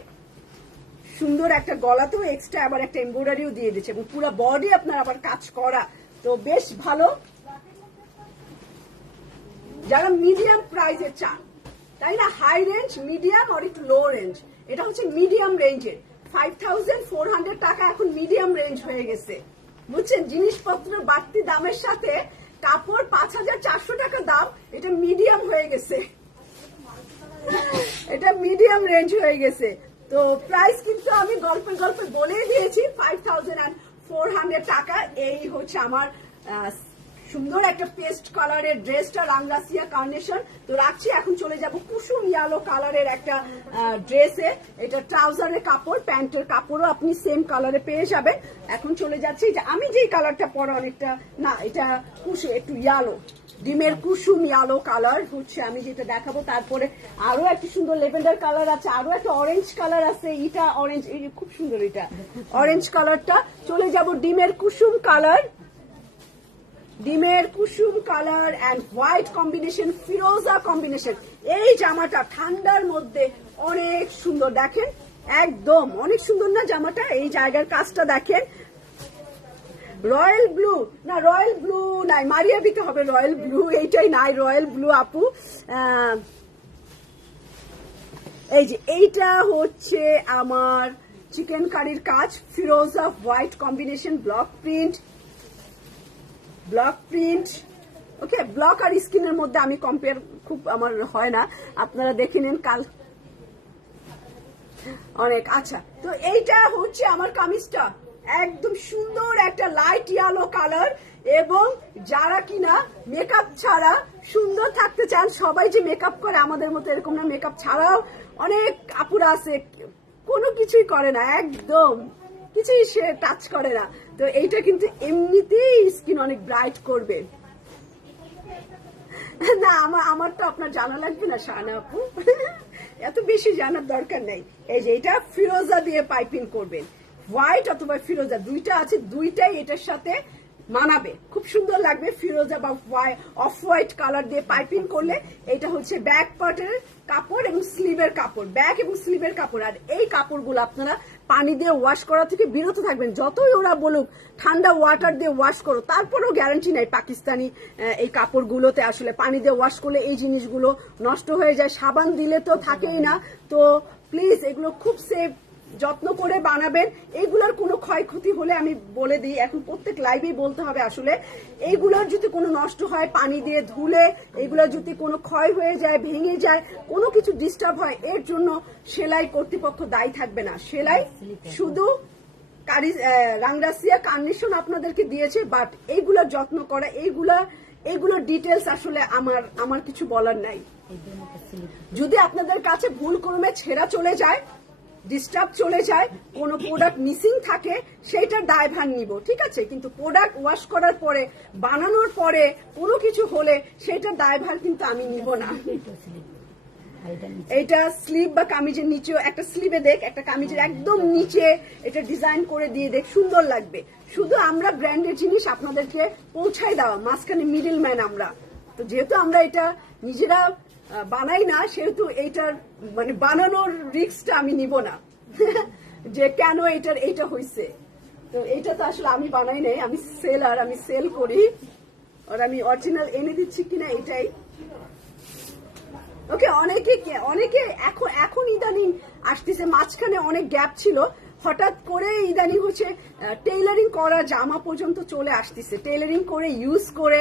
সুন্দর একটা গলাতেও এক্সট্রা আবার একটা এমব্রয়ডারিও দিয়ে দিচ্ছে, এবং পুরো বডি আপনার আবার কাজ করা, তো বেশ ভালো। যারা মিডিয়াম প্রাইসে চান, তাই না, হাই রেঞ্জ, মিডিয়াম আর একটু লো রেঞ্জ, এটা হচ্ছে মিডিয়াম রেঞ্জের 5400 টাকা এখন মিডিয়াম রেঞ্জ হয়ে গেছে, বুঝছেন। জিনিসপত্রের বাড়তি দামের সাথে কাপড় 5400 টাকা দাম, এটা মিডিয়াম হয়ে গেছে, এটা মিডিয়াম রেঞ্জ হয়ে গেছে। তো প্রাইস কিন্তু আমি গল্পে গল্পে বলে দিয়েছি, 5400 টাকা। এই হচ্ছে আমার সুন্দর একটা পেস্ট কালারের ড্রেসটা, রাংরাসিয়া কার্নেশন। তো রাখছি, এখন চলে যাব কুসুম ইয়ালো কালারের একটা ড্রেসে। এটা ট্রাউজারের কাপড়, প্যান্টের কাপড়ও আপনি সেম কালারে পেয়ে যাবেন। এখন চলে যাচ্ছি, যে আমি যেই কালারটা পরা অনেকটা না, এটা একটু ইয়ালো, ডিমের কুসুম ইয়ালো কালার হচ্ছে আমি যেটা দেখাবো। তারপরে আরো একটা সুন্দর লেভেন্ডার কালার আছে, আরো একটা অরেঞ্জ কালার আছে, এটা অরেঞ্জ, এই খুব সুন্দর, এটা অরেঞ্জ কালারটা। চলে যাব ডিমের কুসুম কালার, ডিমের কুসুম কালার অ্যান্ড হোয়াইট কম্বিনেশন, ফিরোজা কম্বিনেশন। এই জামাটা ঠান্ডার মধ্যে অনেক সুন্দর, দেখেন একদম অনেক সুন্দর না জামাটা। এই জায়গার কাজটা দেখেন, রয়্যাল ব্লু না, রয়্যাল ব্লু নাই, মারিয়া দিতে হবে রয়্যাল ব্লু, এইটাই নাই রয়্যাল ব্লু আপু। এই যে এইটা হচ্ছে আমার চিকেন কারির কাজ, ফিরোজা হোয়াইট কম্বিনেশন, ব্লক প্রিন্ট, ওকে, ব্লক আর স্কিনের মধ্যে আমি কম্পেয়ার খুব আমার হয় না, আপনারা দেখে নিন কাল অনেক। আচ্ছা, তো এইটা হচ্ছে আমার কামিজটা, একদম সুন্দর একটা লাইট ইয়েলো কালার। এবং যারা কিনা মেকআপ ছাড়া সুন্দর থাকতে চান, সবাই যে মেকআপ করে আমাদের মতো এরকম না, মেকআপ ছাড়াও অনেক আপুরা আছে কোনো কিছুই করে না, একদম কিছুই সে টাচ করে না। তো এইটা কিন্তু এমনিতেই স্কিন অনেক ব্রাইট করবে। না আমার তো আপনার জানা লাগবে না শাহানা আপু, এত বেশি জানার দরকার নেই। এই যে এটা ফিরোজা দিয়ে পাইপিং করবেন, হোয়াইট অথবা ফিরোজা দুইটা আছে, দুইটাই এটার সাথে মানাবে, খুব সুন্দর লাগবে। ফিরোজা বা অফ হোয়াইট কালার দিয়ে পাইপিং করলে এটা হচ্ছে ব্যাক পার্টের কাপড় এবং স্লিভের কাপড়, ব্যাক এবং স্লিভের কাপড়। আর এই কাপড়গুলো আপনারা পানি দিয়ে ওয়াশ করা থেকে বিরত থাকবেন, যতই ওরা বলুক ঠান্ডা ওয়াটার দিয়ে ওয়াশ করো, তারপরেও গ্যারান্টি নাই পাকিস্তানি এই কাপড়গুলোতে আসলে পানি দিয়ে ওয়াশ করলে এই জিনিসগুলো নষ্ট হয়ে যায়, সাবান দিলে তো থাকেই না। তো প্লিজ এগুলো খুব সেফ যত্ন করে বানাবেন। এইগুলোর কোনো ক্ষয়ক্ষতি হলে আমি বলে দিই, এখন প্রত্যেক লাইভেই বলতে হবে আসলে, এইগুলোর যদি কোনো নষ্ট হয় পানি দিয়ে ধুলে, এইগুলো যদি কোনো ক্ষয় হয়ে যায়, ভেঙে যায়, কোনো কিছু ডিস্টার্ব হয়, এর জন্য সেলাই কর্তৃপক্ষ দায়ী থাকবে না। সেলাই শুধু রাংরাসিয়া কার্নেশন আপনাদেরকে দিয়েছে, বাট এইগুলোর যত্ন করা, এইগুলোর ডিটেলস আসলে আমার কিছু বলার নাই। যদি আপনাদের কাছে ভুল ক্রমে ছেঁড়া চলে যায়, ডিস্টার্ব চলে যায়, কোনো প্রোডাক্ট মিসিং থাকে, সেইটার দায়ভার নিব, ঠিক আছে। কিন্তু প্রোডাক্ট ওয়াশ করার পরে, বানানোর পরে কোনো কিছু হলে সেটার দায়ভার কিন্তু আমি নিব না। এটা স্লিভ বা কামিজের নিচেও একটা স্লিভে দেখ, একটা কামিজের একদম নিচে এটা ডিজাইন করে দিয়ে দেখ, সুন্দর লাগবে। শুধু আমরা ব্র্যান্ডের জিনিস আপনাদেরকে পৌঁছাই দেওয়া, মাঝখানে মিডল ম্যান আমরা। তো যেহেতু আমরা এটা নিজেরা বানাই না, সেহেতু এইটার মানে বানানোর রিস্কটা আমি নিব না যে কেন এইটা হয়েছে। তো এইটা তো আসলে আমি বানাই নাই, আমি সেলার, আমি সেল করি, আর আমি অরিজিনাল এনে দিচ্ছি কিনা এটাই। ওকে, অনেকে এখন ইদানিং আসতেছে, মাঝখানে অনেক গ্যাপ ছিল, হঠাৎ করে ইদানিং হচ্ছে টেইলারিং করা জামা পর্যন্ত চলে আসতেছে, টেইলারিং করে ইউজ করে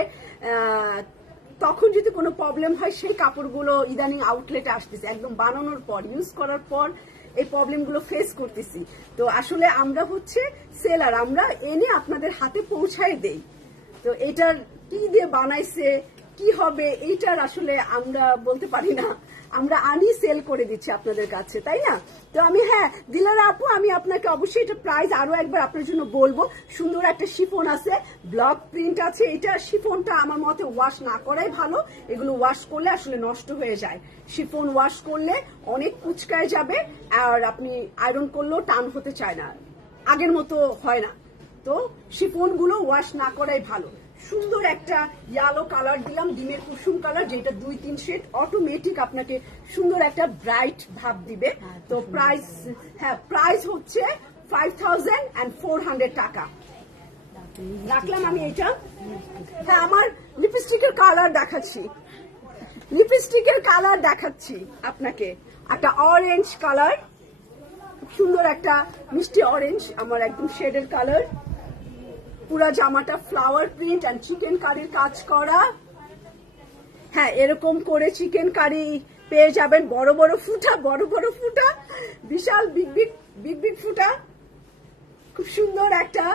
তখন যদি কোনো প্রবলেম হয় সেই কাপড়গুলো ইদানিং আউটলেটে আসতেছে, একদম বানানোর পর ইউজ করার পর এই প্রবলেমগুলো ফেস করতেছি। তো আসলে আমরা হচ্ছে সেলার, আমরা এনে আপনাদের হাতে পৌঁছায় দেই। তো এটার কি দিয়ে বানাইছে, কি হবে, এইটার আসলে আমরা বলতে পারি না, আমরা আনি সেল করে দিচ্ছি আপনাদের কাছে, তাই না? তো আমি দিলারা আপু, আমি আপনাকে অবশ্যই এটা প্রাইস আরো একবার আপনার জন্য বলবো। সুন্দর একটা শিফন আছে, ব্লক প্রিন্ট আছে, এটা শিফনটা আমার মতে ওয়াশ না করাই ভালো, এগুলো ওয়াশ করলে আসলে নষ্ট হয়ে যায়। শিফন ওয়াশ করলে অনেক কুচকায় যাবে, আর আপনি আয়রন করলেও টান হতে চায় না, আগের মতো হয় না। তো শিফন গুলো ওয়াশ না করাই ভালো। সুন্দর একটা ইয়েলো কালার দিলাম, ডিমের কুসুম কালার, যেটা 2-3 শেড অটোমেটিক আপনাকে সুন্দর একটা ব্রাইট ভাব দিবে। তো প্রাইস হচ্ছে 5400 টাকা রাখলাম আমি এটা। আমার লিপস্টিকের কালার দেখাচ্ছি আপনাকে, একটা অরেঞ্জ কালার, সুন্দর একটা মিষ্টি অরেঞ্জ, আমার একদম শেডের কালার। পুরা জামাটা ফ্লাওয়ার প্রিন্ট এন্ড চিকেন কারির কাজ করা। এরকম করে চিকেন কারি পেয়ে যাবেন, বড় বড় ফুটা, বিশাল বিগ ফুটা, খুব সুন্দর একটা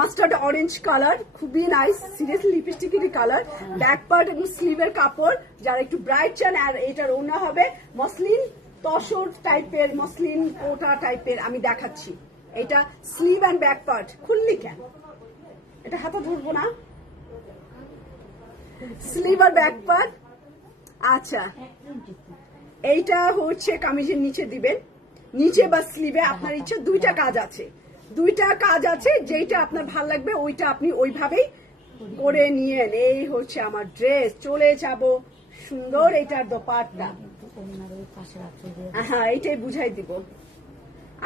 মাস্টার্ড অরেঞ্জ কালার, খুবই নাইস, সিরিয়াসলি লিপস্টিকেরই কালার। ব্যাক পার্ট এবং স্লিভের কাপড়, যারা একটু ব্রাইট চান, আর এটার ওড়না হবে মসলিন তসর টাইপের, মসলিন কোটা টাইপের। আমি দেখাচ্ছি, এটা স্লিভ এন্ড ব্যাক পার্ট। খুললি কেন, এটা হাতে ধরবো না, স্লিভ আর ব্যাক পার্ট। আচ্ছা, এইটা হচ্ছে কামিজের নিচে দিবেন, নিচে বা স্লিভে আপনার ইচ্ছা, দুইটা কাজ আছে, যেইটা আপনার ভালো লাগবে ওইটা আপনি ওইভাবেই করে নিয়েন। এই হচ্ছে আমার ড্রেস, চলে যাব সুন্দর এইটার দোপাট্টা, এইটাই বুঝাই দিব।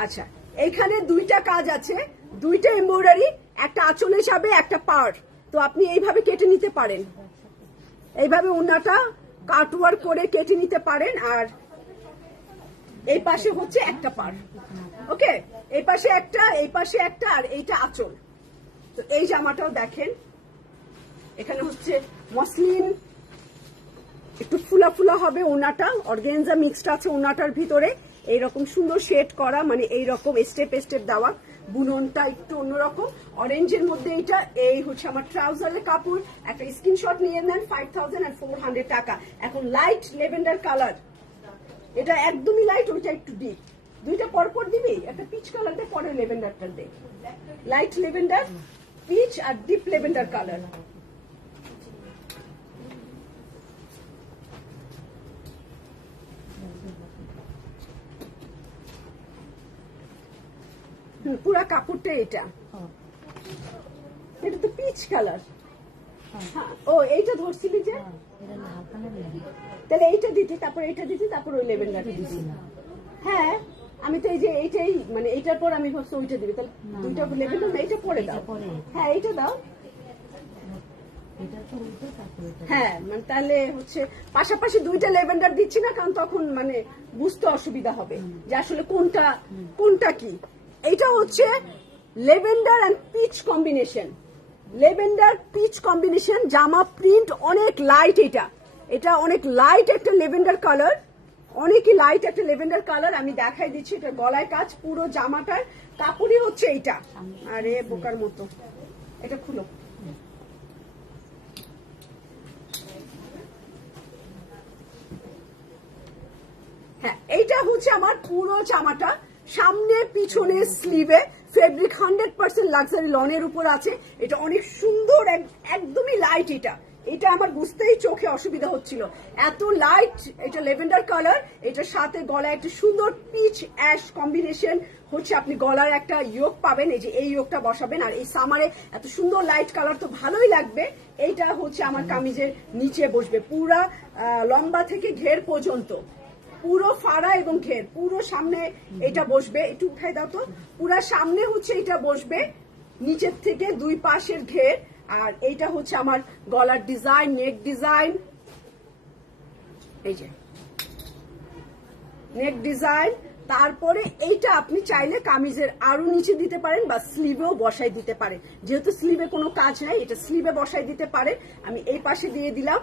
আচ্ছা, এইখানে দুইটা কাজ আছে, দুইটা এমব্রয়ডারি, একটা আঁচলে যাবে, একটা পাড়। তো আপনি এইভাবে কেটে নিতে পারেন, এইভাবে ওনাটা কাটওয়ার্ক করে কেটে নিতে পারেন। আর এই পাশে হচ্ছে একটা পাড়, ওকে, এই পাশে একটা, এই পাশে একটা, আর এইটা আঁচল। তো এই জামাটাও দেখেন, এখানে হচ্ছে মসলিন, একটু ফুলা ফুলা হবে ওনাটা, অর্গানজা মিক্সড আছে ওনাটার ভিতরে, এইরকম সুন্দর শেড করা, মানে এইরকম স্টেপ স্টেপ দেওয়া, বুননটা একটু অন্যরকম অরেঞ্জের মধ্যে। এটা এই হচ্ছে আমার ট্রাউজারের কাপড়, একটা স্ক্রিনশট নিয়ে নেন, 5400 টাকা। এখন লাইট লেভেন্ডার কালার, এটা একদমই লাইট, ওইটা একটু ডিপ, দুইটা পরপর দিবি, একটা পিচ কালার দে, পরে লেভেন্ডারটা দে, লাইট লেভেন্ডার, পিচ আর ডিপ লেভেন্ডার কালার। পুরা কাপড়টা এটা, এটা তো পিচ কালার। ও এইটা ধরছিলি যে, তাহলে এইটা দিতি, তারপর এইটা দিতি, তারপর ওই লেভেন্ডারটা দিতি। হ্যাঁ আমি তো এই যে এইটাই, মানে এইটার পর আমি ভাবছি ওইটা দিবি, তাহলে দুইটা লেভেন্ডার না, এইটা পরে দাও। হ্যাঁ এইটা দাও। হ্যাঁ মানে তাহলে হচ্ছে পাশাপাশি দুইটা লেভেন্ডার দিচ্ছি না, কারণ তখন মানে বুঝতে অসুবিধা হবে যে আসলে কোনটা কোনটা কি। এইটা হচ্ছে lavender and peach combination, lavender peach combination, জামা প্রিন্ট অনেক লাইট, এটা অনেক লাইট একটা লেভেন্ডার কালার, অনেকই লাইট একটা লেভেন্ডার কালার। আমি দেখাই দিচ্ছি, এটা গলায় কাজ, পুরো জামাটার কাপড়ই হচ্ছে এইটা। আরে বোকার মতো, এটা খুলো। হ্যাঁ এইটা হচ্ছে আমার পুরো জামাটা, সামনে পিছনে স্লিভে ফেব্রিক 100% লাক্সারি লনের উপর আছে। এটা অনেক সুন্দর, একদমই লাইট। এটা আমার বুঝতেই চোখে অসুবিধা হচ্ছিল, এত লাইট। এটা লেভেন্ডার কালার, এটার সাথে গলায় একটা সুন্দর পিচ অ্যাশ কম্বিনেশন হচ্ছে, আপনি গলার একটা ইয়োক পাবেন, এই যে এই ইয়োকটা বসাবেন, আর এই সামারে এত সুন্দর লাইট কালার তো ভালোই লাগবে। এইটা হচ্ছে আমার কামিজের নিচে বসবে, পুরা লম্বা থেকে ঘের পর্যন্ত, পুরো ফাড়া এবং ঘের, পুরো সামনে এটা বসবে। একটু উঠাই দাও তো, পুরা সামনে হচ্ছে এটা বসবে, নিচের থেকে দুই পাশের ঘের। আর এইটা হচ্ছে আমার গলার ডিজাইন, নেক ডিজাইন, এই যে নেক ডিজাইন। তারপরে এইটা আপনি চাইলে কামিজের আরো নিচে দিতে পারেন বা স্লিভেও বসাই দিতে পারেন, যেহেতু স্লিভে কোনো কাজ নাই, এটা স্লিভে বসাই দিতে পারে। আমি এই পাশে দিয়ে দিলাম।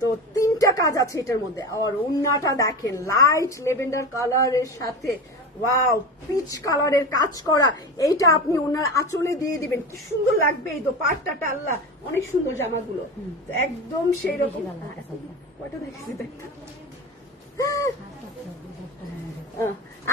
তো তিনটা কাজ আছে এটার মধ্যে। আর ওন্নাটা দেখেন, লাইট লেভেন্ডার কালারের সাথে ওয়াও পিচ কালারের কাজ করা, এইটা আপনি ওনার আঁচলে দিয়ে দিবেন, কি সুন্দর লাগবে। এই দোপাট্টাটা আল্লাহ, অনেক সুন্দর জামাগুলো, একদম সেই রকম। কয়টা দেখেছি দেখতে।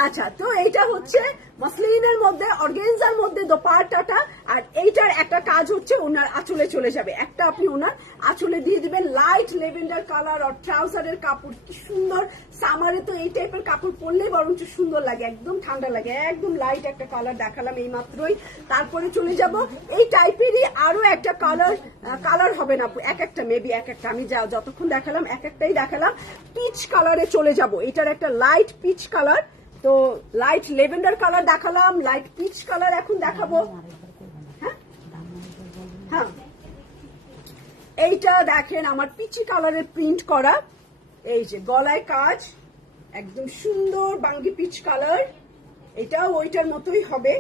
আচ্ছা, তো এইটা হচ্ছে মসলিনের মধ্যে, অর্গানজার মধ্যে দোপাট্টাটা, আর এইটার একটা কাজ হচ্ছে ওনার আঁচলে চলে যাবে, একটা আপনি ওনার আঁচলে দিয়ে দিবেন। লাইট লেভেন্ডার কালার আর ট্রাউজারের কাপড়, কি সুন্দর। সামারে তো এই টাইপের কাপড় পরলেই বরঞ্চ সুন্দর লাগে, একদম ঠান্ডা লাগে। একদম লাইট একটা কালার দেখালাম এই মাত্রই। তারপরে চলে যাব এই টাইপেরই আরো একটা কালার হবে না, এক একটা মেবি এক একটা, আমি যতক্ষণ দেখালাম এক একটাই দেখালাম। পিচ কালারে চলে যাব, এটার একটা লাইট পিচ কালার। তো লাইট লেভেন্ডার কালার দেখালাম, লাইট পিচ কালার এখন দেখাবো। হ্যাঁ হ্যাঁ, এইটা দেখেন আমার পিচি কালারের প্রিন্ট করা, এই যে গলায় কাজ, একদম সুন্দর বাঙ্গি পিচ কালার। এটাও ওইটার মতোই হবে,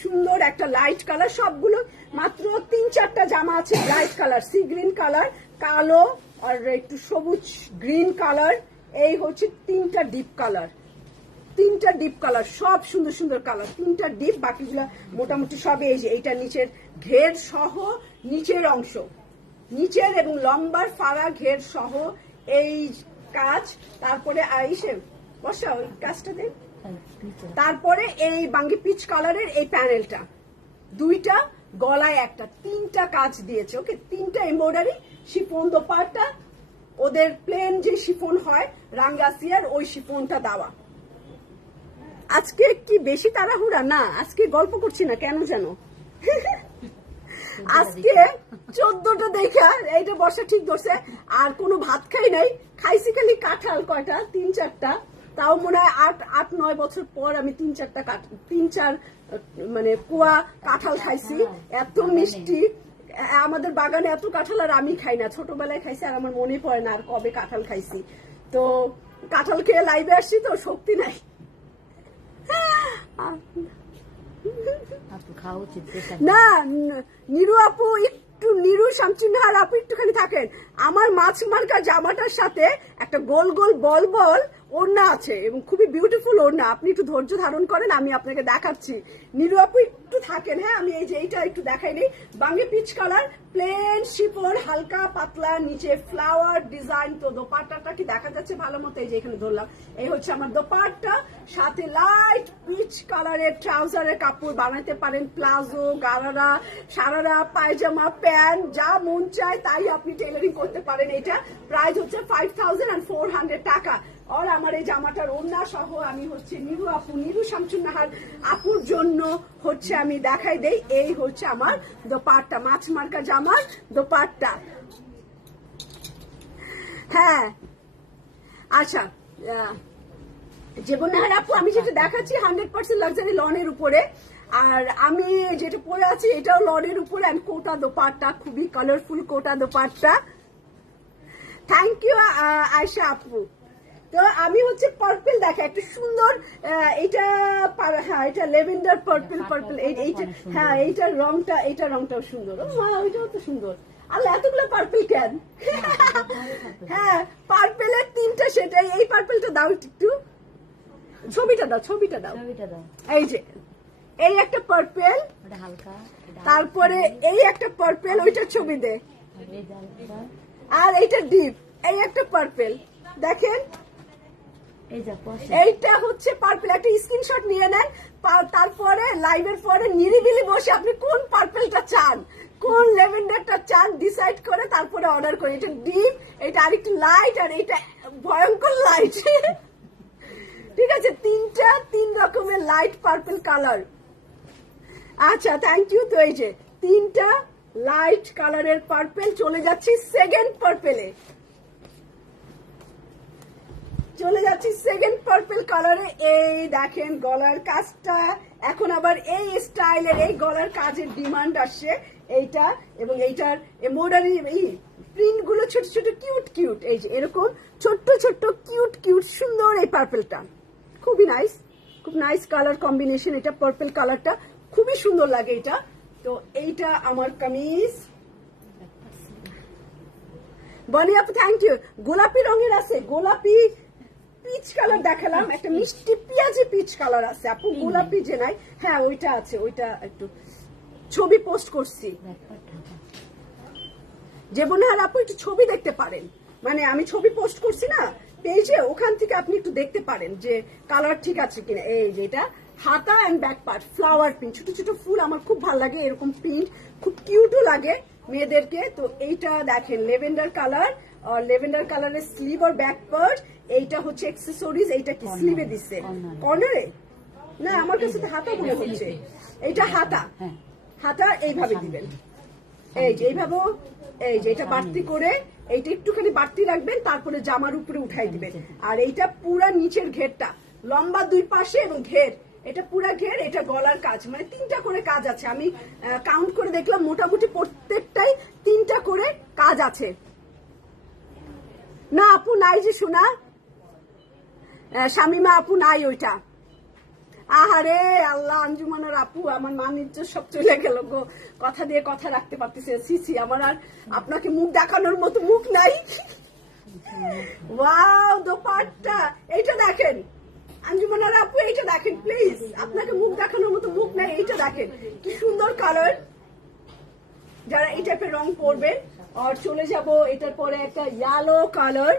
সুন্দর একটা লাইট কালার। সবগুলো মাত্র 3-4টা জামা আছে light colour, sea green colour, কালো আর একটু সবুজ গ্রিন কালার। এই হচ্ছে তিনটা ডিপ কালার, তিনটা ডিপ কালার, সব সুন্দর সুন্দর কালার, তিনটা ডিপ, বাকিগুলা মোটামুটি সবে। এই যে এইটা নিচের ঘের সহ, নিচের অংশ, নিচের এবং লম্বার ফাড়া ঘের সহ এই কাজ। তারপরে আইসে বসা ওই কাজটা দেন। তারপরে এই বাঙ্গি পিচ কালারের এই প্যানেলটা, দুইটা গলায় একটা, তিনটা কাজ দিয়েছে। ওকে, তিনটা এমব্রয়ডারি, শিফন দোপাট্টা, ওদের প্লেন যে শিফন হয় রাঙ্গাসিয়ার, ওই শিফনটা দেওয়া। আজকে কি বেশি তাড়াহুড়া না, আজকে গল্প করছি না কেন জানো, আজকে 14টা দেখা এইটা বর্ষা ঠিক ধরছে। আর কোনো ভাত খাই নাই, খাইছি খালি কাঁঠাল কয়টা, 3-4টা, তাও মনে হয় 8-9 বছর পর আমি 3-4 মানে কুয়া কাঁঠাল খাইছি। এত মিষ্টি, আমাদের বাগানে এত কাঁঠাল আর আমি খাই না, ছোটবেলায় খাইছি আর আমার মনে পড়ে না আর কবে কাঁঠাল খাইছি। তো কাঁঠাল খেয়ে লাইভে আসছি, তো শক্তি নাই। না নিরু আপু একটু নিরু শামসুন্নাহার আপু একটুখানি থাকেন। আমার মাছ মার্কা জামাটার সাথে একটা গোল গোল বল বল ওড়না আছে এবং খুবই বিউটিফুল ওড়না। আপনি একটু ধৈর্য ধারণ করেন, আমি আপনাকে দেখাচ্ছি। নিরু আপু একটু থাকেন, হ্যাঁ আমি এই যে এইটা একটু দেখাই নেই। বাঙ্গি পিচ কালার, প্লেন শিফন, হালকা পাতলা, নিচে ফ্লাওয়ার ডিজাইন। তো দোপাট্টাটা কি দেখা যাচ্ছে ভালো মতো? এই যে এখানে ধরলাম, এই হচ্ছে আমার দোপাট্টা। সাথে লাইট পিচ কালারের ট্রাউজারের কাপড় বানাতে পারেন, প্লাজো, গারারা, সারারা, পায়জামা, প্যান্ট, যা মন চায় তাই আপনি টেলারিং করতে পারেন। এটা প্রাইস হচ্ছে 5400 টাকা। আর আমার এই জামাটার ওড়না সহ আমি হচ্ছে নিরু আপু, নিরু শামসুন্নাহার আপুর জন্য হচ্ছে আমি দেখাই দেই। এই হচ্ছে আমার দোপাট্টা, মাছ মার্কা জামার দোপাট্টা। হ্যাঁ আচ্ছা, জীবনাহার আপু আমি যেটা দেখাচ্ছি 100% লাক্সারি লনের উপরে, আর আমি যেটা পরে আছি এটাও লনের উপরে। আর কোটা দোপাট্টা, খুবই colourful Kota dupatta. Thank you Ayesha আপু। তো আমি হচ্ছে পার্পল দেখা একটা সুন্দর, এটা হ্যাঁ এটা লেভেন্ডার পার্পল, পার্পল এইটা, হ্যাঁ এইটার রংটা, এইটার রংটাও সুন্দর। ও মা, ওইটাও তো সুন্দর। আল্লাহ, এতগুলো পার্পল কেন? হ্যাঁ পার্পেলের তিনটা, সেটাই। এই পার্পলটা দাও একটু, ছবিটা দাও, ছবিটা দাও। এই যে এই একটা পার্পল, তারপরে এই একটা পার্পল, ওইটার ছবি দে। আর এইটা ডিপ, এই একটা পার্পল দেখেন, এইটা হচ্ছে পার্পল। একটা স্ক্রিনশট নিয়ে নেন, তারপরে লাইভের পরে নিরিবিলি বসে আপনি কোন পার্পলটা চান, কোন লেভেন্ডারটা চান ডিসাইড করে তারপরে অর্ডার করে। এটা ডিপ, এটা আরেকটু লাইট, আর এটা ভয়ঙ্কর লাইট। ঠিক আছে, তিন রকমের লাইট পার্পল কালার। আচ্ছা থ্যাংক ইউ। তো এই যে তিনটা লাইট কালারের পার্পল। চলে যাচ্ছি সেকেন্ড পার্পলে, চলে যাচ্ছি সেকেন্ড পার্পল কালারে। এই দেখেন গলার কাজটা এখন আবার এই স্টাইলের, এই গলার কাজের ডিমান্ড আসছে এইটা, এবং এইটার এমব্রয়ডারি এই প্রিন্ট গুলো ছোট ছোট কিউট কিউট, এই যে এরকম ছোট্ট ছোট্ট কিউট কিউট সুন্দর এই পার্পলটা, খুবই নাইস, খুব নাইস কালার কম্বিনেশন। এটা পার্পল কালারটা খুবই সুন্দর লাগে এটা। তো এইটা আমার কামিজ। বলি আপু থ্যাংক ইউ। গোলাপি রঙের আছে, গোলাপি পিচ কালার দেখালাম, একটা মিষ্টি পেঁয়াজি পিচ কালার আছে আপু, গোলাপি যে নাই, হ্যাঁ ওইটা আছে, ওইটা একটু ছবি পোস্ট করছি। জীবনাহার আপু একটু ছবি দেখতে পারেন, মানে আমি ছবি পোস্ট করছি না পেজে, ওখান থেকে আপনি একটু দেখতে পারেন যে কালার ঠিক আছে কিনা। এই যে এটা হাতা and back part flower print, ছোট ছোট ফুল, আমার খুব ভালো লাগে এরকম প্রিন্ট, খুব কিউটও লাগে মেয়েদেরকে। তো এইটা দেখেন লেভেন্ডার কালার, আর লেভেন্ডার কালারের স্লিভ আর ব্যাক পার্ট। এইটা হচ্ছে অ্যাক্সেসরিজ, এইটা কি স্লিভে দিচ্ছে কর্নারে? না আমার কাছে তো হাতা মনে হচ্ছে। এইটা হাতা, হাতা এইভাবে দিবেন, এই যে এইভাবে, এই যে এটা বাড়তি করে, এইটা একটুখানি বাড়তি রাখবেন, তারপরে জামার উপরে উঠাই দিবেন। আর এইটা পুরা নিচের ঘেরটা লম্বা দুই পাশে এবং ঘের, এটা পুরা ঘের, এটা গলার কাজ, মানে তিনটা করে কাজ আছে। আমি কাউন্ট করে দেখলাম মোটামুটি প্রত্যেকটাই তিনটা করে কাজ আছে। না আপু নাই যে শোনা, শামিমা আপু নাই ওইটা। আহারে আল্লাহ, আঞ্জুমানের আপু আমার মানিজ্য সব চলে গেল গো, কথা দিয়ে কথা রাখতে পারতেছে। সিসি আমার আর আপনাকে মুখ দেখানোর মতো মুখ নাই। ওয়াও দোপাট্টা, এইটা দেখেন আঞ্জুমানের আপু, এইটা দেখেন প্লিজ, আপনাকে মুখ দেখানোর মতো মুখ নাই, এইটা দেখেন কি সুন্দর কালার। যারা এই টাইপের রং পরবেন। আর চলে যাব এটার পরে একটা ইয়েলো কালার,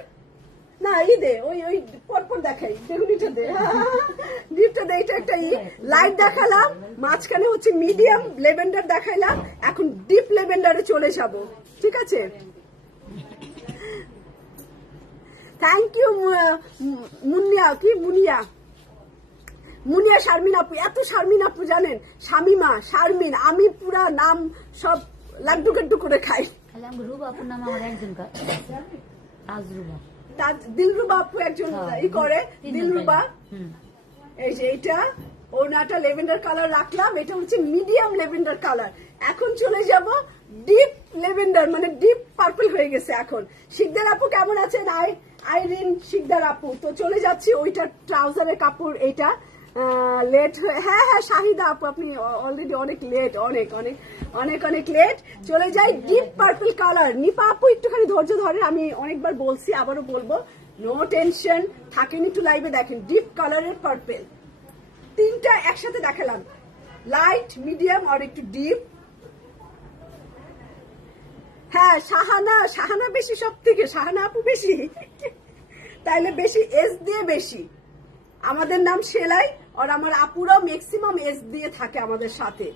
না এই দে, ওই ওই পরপর দেখাই, বেগুনিটা দে, ডিপটা দে। এটা একটা লাইট দেখালাম, মাঝখানে হচ্ছে মিডিয়াম লেভেন্ডার দেখাইলাম, এখন ডিপ লেভেন্ডারে চলে যাব, ঠিক আছে। থ্যাংক ইউ মুনিয়া, কি মুনিয়া, মুনিয়া শারমিন আপু। এত শারমিন আপু জানেন, শামিমা, শারমিন, আমি পুরা নাম সব লাড্ডু গাড্ডু করে খাই। দিলরুবা আপু একজন ই করে, দিলরুবা। এই যে এইটা ওনাটা লেভেন্ডার কালার রাখলাম, এটা হচ্ছে মিডিয়াম লেভেন্ডার কালার। এখন চলে যাব ডিপ লেভেন্ডার, মানে ডিপ পার্পল হয়ে গেছে এখন। শিকদার আপু কেমন আছেন? আইরিন শিকদার আপু। তো চলে যাচ্ছি, ওইটা ট্রাউজারের কাপড়, এইটা লেট হ্যাঁ হ্যাঁ শাহিদা আপু আপনি অলরেডি অনেক লেট, অনেক অনেক অনেক অনেক লেট। চলে যাই ডিপ পার্পল কালার। নিপা আপু একটুখানি ধৈর্য ধরেন, আমি অনেকবার বলছি আবারও বলবো, নো টেনশন, থাকেন একটু লাইভে দেখেন। ডিপ কালারের পার্পল তিনটা একসাথে দেখালাম, লাইট, মিডিয়াম আর একটু ডিপ। হ্যাঁ শাহানা বেশি, সব থেকে শাহানা আপু বেশি তাইলে বেশি এস দিয়ে বেশি। আমাদের নাম সেলাই, আর আমার আপুরাও ম্যাক্সিমাম এস দিয়ে থাকে আমাদের সাথে।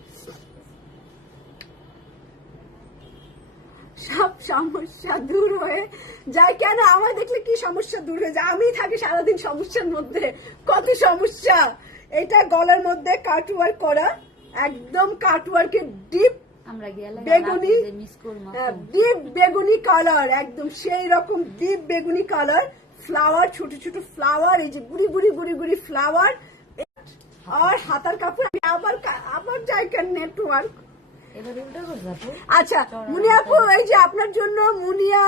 সব সমস্যা দূর হয়ে যায় কেন? আমার দেখলে কি সমস্যা দূর হয়ে যায়? আমি থাকি সারাদিন সমস্যার মধ্যে, কত সমস্যা। এটা গলার মধ্যে কাটওয়ার্ক করা, একদম কাটওয়ার্কে ডিপ বেগুনি, ডিপ বেগুনি কালার, একদম সেই রকম ডিপ বেগুনি কালার। ফ্লাওয়ার, ছোট ছোট ফ্লাওয়ার, এই যে গুড়ি গুড়ি গুড়ি গুড়ি ফ্লাওয়ার। আর হাতার কাপড় আমি আবার যাই কেন নেটওয়ার্ক। আচ্ছা মুনিয়া আপু, এই যে আপনার জন্য মুনিয়া,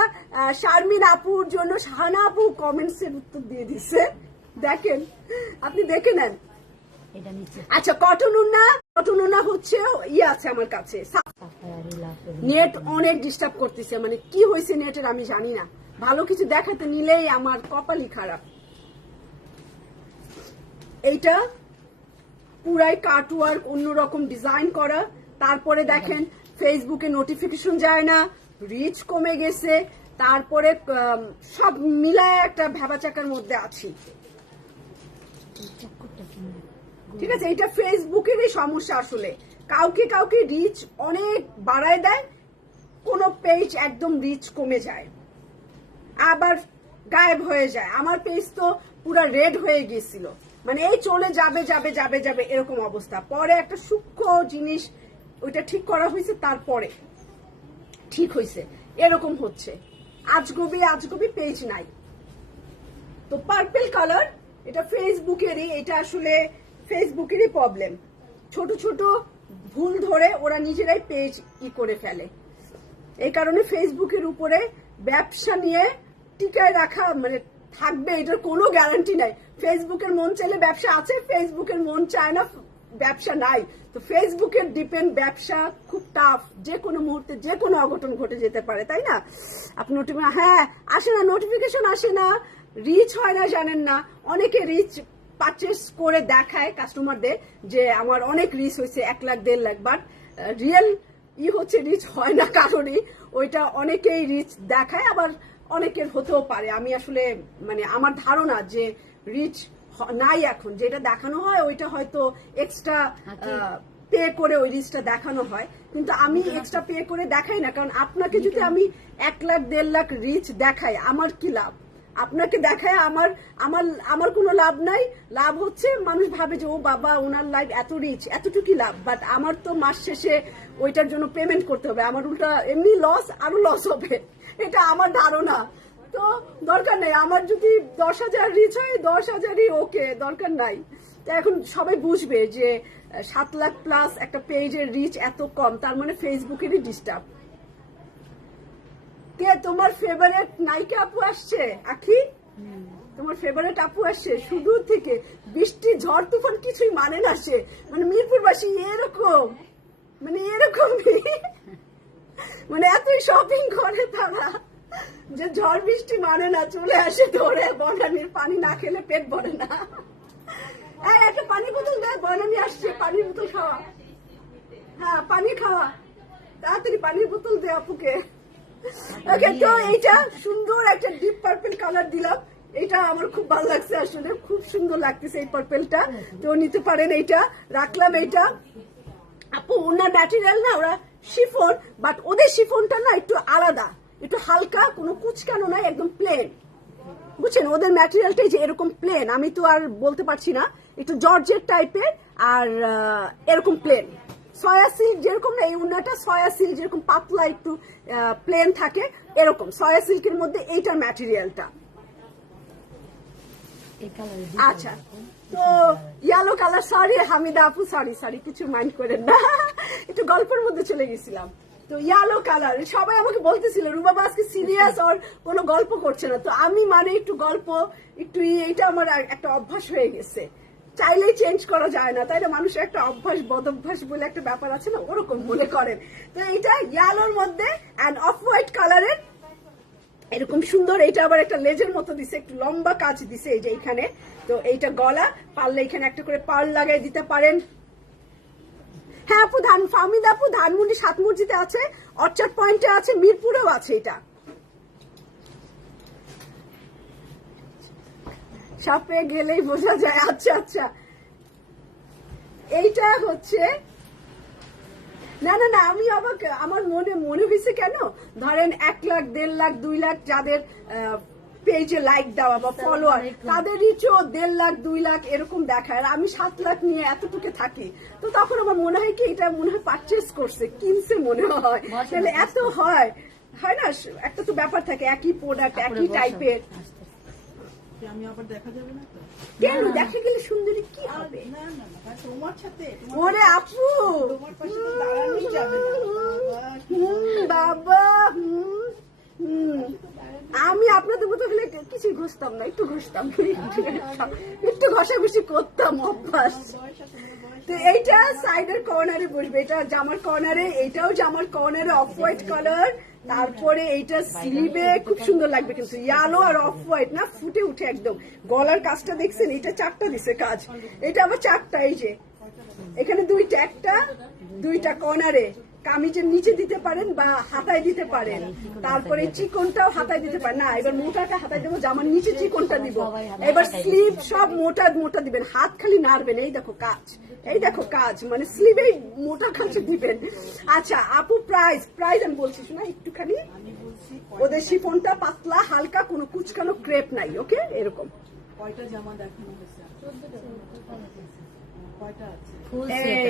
শারমিন আপুর জন্য শাহানা আপু কমেন্টস এর উত্তর দিয়ে দিচ্ছে, দেখেন আপনি দেখে নেন। আচ্ছা কটন উন্না হচ্ছে আছে আমার কাছে। নেট অনেক ডিস্টার্ব করতেছে, মানে কি হয়েছে নেটের আমি জানি না, ভালো কিছু দেখাতে নিলেই আমার কপালই খারাপ। এইটা পুরাই কাটওয়ার্ক, অন্যরকম ডিজাইন করা। তারপরে দেখেন ফেসবুকে নোটিফিকেশন যায় না, রিচ কমে গেছে, তারপরে সব মিলায় একটা ভেবাচাকার মধ্যে আছি। ঠিক আছে, এটা ফেসবুকেরই সমস্যা আসলে। কাউকে কাউকে রিচ অনেক বাড়ায় দেয়, কোন পেজ একদম রিচ কমে যায়, আবার গায়েব হয়ে যায়। আমার পেজ তো পুরো রেড হয়ে গেছিল, মানে এই চলে যাবে যাবে যাবে যাবে এরকম অবস্থা। পরে একটা সূক্ষ্ম জিনিস ওইটা ঠিক করা হয়েছে, তারপরে ঠিক হয়েছে। এরকম হচ্ছে, আজগবি পেজ নাই। তো পার্পল কালার এটা ফেসবুকেরই, এটা আসলে ফেসবুকেরই প্রবলেম। ছোট ছোট ভুল ধরে ওরা নিজেরাই পেজ করে ফেলে। এই কারণে ফেসবুকের উপরে ব্যবসা নিয়ে টিকায় রাখা, মানে থাকবে এটার কোনো গ্যারান্টি নাই। ফেসবুকের মন চাইলে ব্যবসা আছে, ফেসবুকের মন চায় না ব্যবসা নাই। তো ফেসবুকের ডিপেন্ড, ব্যবসা খুব টাফ, যে কোনো মুহূর্তে যে কোনো অঘটন ঘটে যেতে পারে, তাই না? আপনি হ্যাঁ আসে না, নোটিফিকেশন আসে না, রিচ হয় না, জানেন না। অনেকে রিচ পারচেস করে দেখায় কাস্টমারদের যে আমার অনেক রিচ হয়েছে, 1 লাখ 1.5 লাখ, বাট রিয়েল হচ্ছে রিচ হয় না কারণই। ওইটা অনেকেই রিচ দেখায়, আবার অনেকের হতেও পারে। আমি আসলে মানে আমার ধারণা যে রিচ নাই এখন, যেটা দেখানো হয় ওইটা হয়তো এক্সট্রা পে করে ওই রিচটা দেখানো হয়, কিন্তু আমি এক্সট্রা পে করে দেখাই না। কারণ আপনাকে যদি আমি 1 লাখ 1.5 লাখ রিচ দেখাই, আমার কি লাভ? আপনাকে দেখায় আমার কোনো লাভ নাই। লাভ হচ্ছে মানুষ ভাবে যে ও বাবা ওনার লাইভ এত রিচ, এতটুকু লাভ, বাট আমার তো মাস শেষে ওইটার জন্য পেমেন্ট করতে হবে, আমার উল্টা এমনি লস, আরো লস হবে, এটা আমার ধারণা। তো দরকার নেই, আমার যদি 10,000 রিচ হয় 10,000ই ওকে, দরকার নাই। তো এখন সবাই বুঝবে যে 7 লাখ প্লাস একটা পেজের রিচ এত কম, তার মানে ফেসবুকেরই ডিস্টার্ব। কে তোমার ফেভারিট নায়িকা আপু আসছে? আখি তোমার ফেভারিট আপু আসছে সুদূর থেকে, বৃষ্টি ঝড় তুফান কিছুই মানে না সে, মানে মিরপুরবাসী এরকম, মানে এরকমই, মানে এতই শপিং করে তারা যে ঝড় বৃষ্টি মানে না, চলে আসে ধরে। বনানীর পানি না খেলে পেট ভরে না। একটা পানি বোতল দেয়, বনানী আসছে, পানির বোতল খাওয়া, হ্যাঁ পানি খাওয়া, তাড়াতাড়ি পানির বোতল দে আপুকে। ওকে, তো এইটা সুন্দর একটা ডিপ পার্পল কালার দিলাম, এটা আমার খুব ভালো লাগছে, আসলে খুব সুন্দর লাগতেছে এই পার্পলটা। তো নিতে পারেন, এইটা রাখলাম। এইটা আপু ওনার ম্যাটেরিয়াল না, ওরা শিফন, বাট ওদের শিফনটা না একটু আলাদা, একটু হালকা, কোনো কুচকানো নাই, একদম প্লেন, বুঝছেন? ওদের ম্যাটেরিয়ালটাই যে এরকম প্লেন, আমি তো আর বলতে পারছি না, একটু জর্জেট টাইপের, আর এরকম প্লেন। সয়া সিল্ক যেরকম না, এই উন্নাটা সয়া সিল্ক যেরকম পাতলা একটু প্লেন থাকে, এরকম সয়া সিল্কের মধ্যে এইটার ম্যাটেরিয়ালটা। আচ্ছা, তো ইয়েলো কালার, সরি হামিদা আপু, সরি কিছু মাইন্ড করেন না, একটু গল্পের মধ্যে চলে গেছিলাম। তো ইয়েলো কালার, সবাই আমাকে বলতেছিল রুবাবা আজকে সিরিয়াস আর কোনো গল্প করছে না, তো আমি মানে একটু গল্প একটু, এইটা আমার একটা অভ্যাস হয়ে গেছে। চাইলেই চেঞ্জ করা যায় না, তাই না? মানুষের একটা অভ্যাস বদভ্যাস বলে একটা ব্যাপার আছে না, ওরকম মনে করেন। তো এইটা ইয়ালোর মধ্যে অ্যান্ড অফ হোয়াইট কালারের, এরকম সুন্দর। এটা আবার একটা লেজের মতো দিছে, একটু লম্বা কাজ দিছে এই যে এইখানে। তো এইটা গলা, পারলে এখানে একটা করে পার্ল লাগাই দিতে পারেন। হ্যাঁ আপু, ফাহমিদ আপু ধানমন্ডি 7 মসজিদে আছে, অর্চার্ড পয়েন্টে আছে, মিরপুরেও আছে। এটা সাপে গেলেই বোঝা যায়। আচ্ছা আচ্ছা, এইটা হচ্ছে না না না, আমি অবাক, আমার মনে হয়েছে কেন, ধরেন 1 লাখ 1.5 লাখ 2 লাখ যাদের পেজে লাইক দেওয়া বা ফলোয়ার, তাদের রিচও 1.5 লাখ 2 লাখ এরকম দেখায়, আর আমি 7 লাখ নিয়ে এতটুকু থাকি। তো তখন আমার মনে হয় কি, এটা মনে হয় পারচেস করছে, কিনছে মনে হয়, তাহলে এত হয় না। একটা তো ব্যাপার থাকে, একই প্রোডাক্ট একই টাইপের। আমি আবার দেখা যাবে না তো? কেন দেখা গেলে সুন্দরী কি হবে? না না না, তোমার সাথে ওরে আপু, তোমার পাশে তো দাঁড়ানোই যাবে না বাবা। আমি আপনাদের মতো হলে কিছু ঘষতাম না, একটু ঘষতাম, একটু ঘষাঘষি করতাম, অভ্যাস। তো এইটা সাইডের কর্নারে বসবে, এটা জামার কর্নারে, এইটাও জামার কর্নারে, অফ হোয়াইট কালার। তারপরে এইটা স্লিভে খুব সুন্দর লাগবে, কিন্তু ইয়ালো আর অফ হোয়াইট না, ফুটে উঠে একদম। গলার কাজটা দেখছেন, এটা 4টা দিছে কাজ, এটা আবার 4টা। এই যে এখানে 2টা, একটা 2টা কর্নারে, কামিজের নিচে দিতে পারেন বা হাতায় দিতে পারেন। তারপরে চিকনটাও হাতায় দিতে পারেন। না, এবার মোটাটা হাতায় দেবো, জামার নিচে চিকনটা দিব। এবার স্লিভ সব মোটা মোটা দিবেন, হাত খালি নাড়বেন। এই দেখো কাজ, এই দেখো কাজ, মানে স্লিভেই মোটা কাছে দিবেন। আচ্ছা আপু, প্রাইস আমি বলছি শোনা একটুখানি। ওদের শিফনটা পাতলা হালকা, কোনো কুচকানো ক্রেপ নাই, ওকে? এরকম কয়টা জামা দেখানো হয়েছে? কয়টা আছে?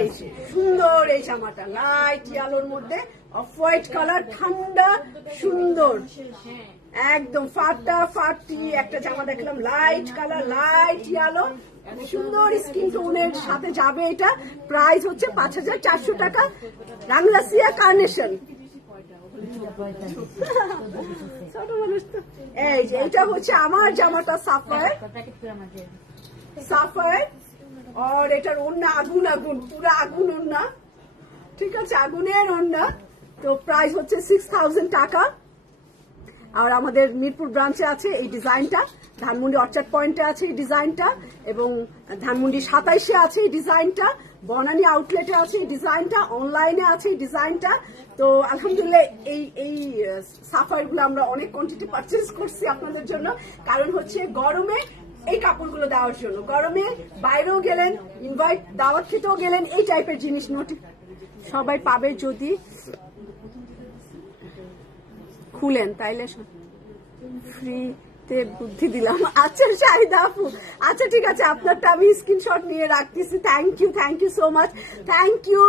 এই সুন্দর এই জামাটা লাইট ইয়ালোর মধ্যে, অফ হোয়াইট কালার, ঠান্ডা সুন্দর, একদম ফাটাফাটি একটা জামা দেখলাম, লাইট কালার, লাইট ইয়ালো, সুন্দর স্কিন টোনের সাথে যাবে। এটা প্রাইস হচ্ছে 5,400 টাকা, রাংলাসিয়া কার্নেশন। এই যে এটা হচ্ছে আমার জামাটা, সাফার, আর এটার ওড়না আগুন আগুন, পুরো আগুন ওড়না, ঠিক আছে, আগুনের ওড়না। তো প্রাইস হচ্ছে 6,000 টাকা। আর আমাদের মিরপুর ব্রাঞ্চে আছে এই ডিজাইনটা, ধানমন্ডি অর্চার্ড পয়েন্টে আছে এই ডিজাইনটা, এবং ধানমন্ডি 27-এ আছে এই ডিজাইনটা, বনানী আউটলেটে আছে এই ডিজাইনটা, অনলাইনে আছে এই ডিজাইনটা। তো আলহামদুলিল্লাহ এই সাফারগুলো আমরা অনেক কোয়ান্টিটি পারচেজ করছি আপনাদের জন্য, কারণ হচ্ছে গরমে এই কাপড়গুলো দেওয়ার জন্য। গরমে বাইরেও গেলেন, ইনভাইট দাওয়াত খেতেও গেলেন, এই টাইপের জিনিস সবাই পাবে যদি খুলেন, তাইলে ফ্রিতে বুদ্ধি দিলাম। আচ্ছা শাহিদা আপু, আচ্ছা ঠিক আছে, আপনারটা আমি স্ক্রিনশট নিয়ে রাখতেছি। Thank you so much, thank you.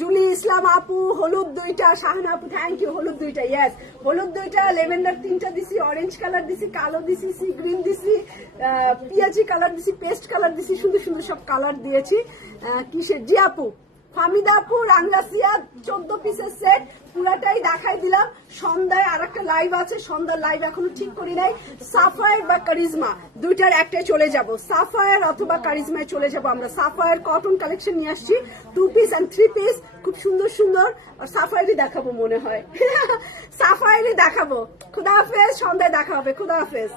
Julie Islam আপু, হলুদ 2টা, শাহানা আপু থ্যাংক ইউ, হলুদ 2টা, ইয়েস হলুদ 2টা, লেভেন্ডার 3টা দিছি, অরেঞ্জ কালার দিছি, কালো দিছি, সি গ্রিন দিছি, পিয়াজি কালার দিছি, পেস্ট কালার দিছি, সুন্দর সুন্দর সব কালার দিয়েছি। কিসের জি আপু, ফামিদা আপু, রাংলাসিয়া 14 পিসের সেট, পুরাটাই দেখাই দিলাম। সন্ধ্যায় আর একটা লাইভ আছে, সন্ধ্যার লাইভ এখনো ঠিক করি নাই। সাফায়ার বা কারিজমা, 2টার একটাই চলে যাব, সাফায়ার অথবা কারিজমায় চলে যাব আমরা। সাফায়ার কটন কালেকশন নিয়ে আসছি, 2 পিস অ্যান্ড 3 পিস, খুব সুন্দর সুন্দর। আর সাফায়ারই দেখাবো মনে হয়, সাফায়ারই দেখাবো। খুদা হাফেজ, সন্ধ্যায় দেখা হবে, খুদা হাফেজ।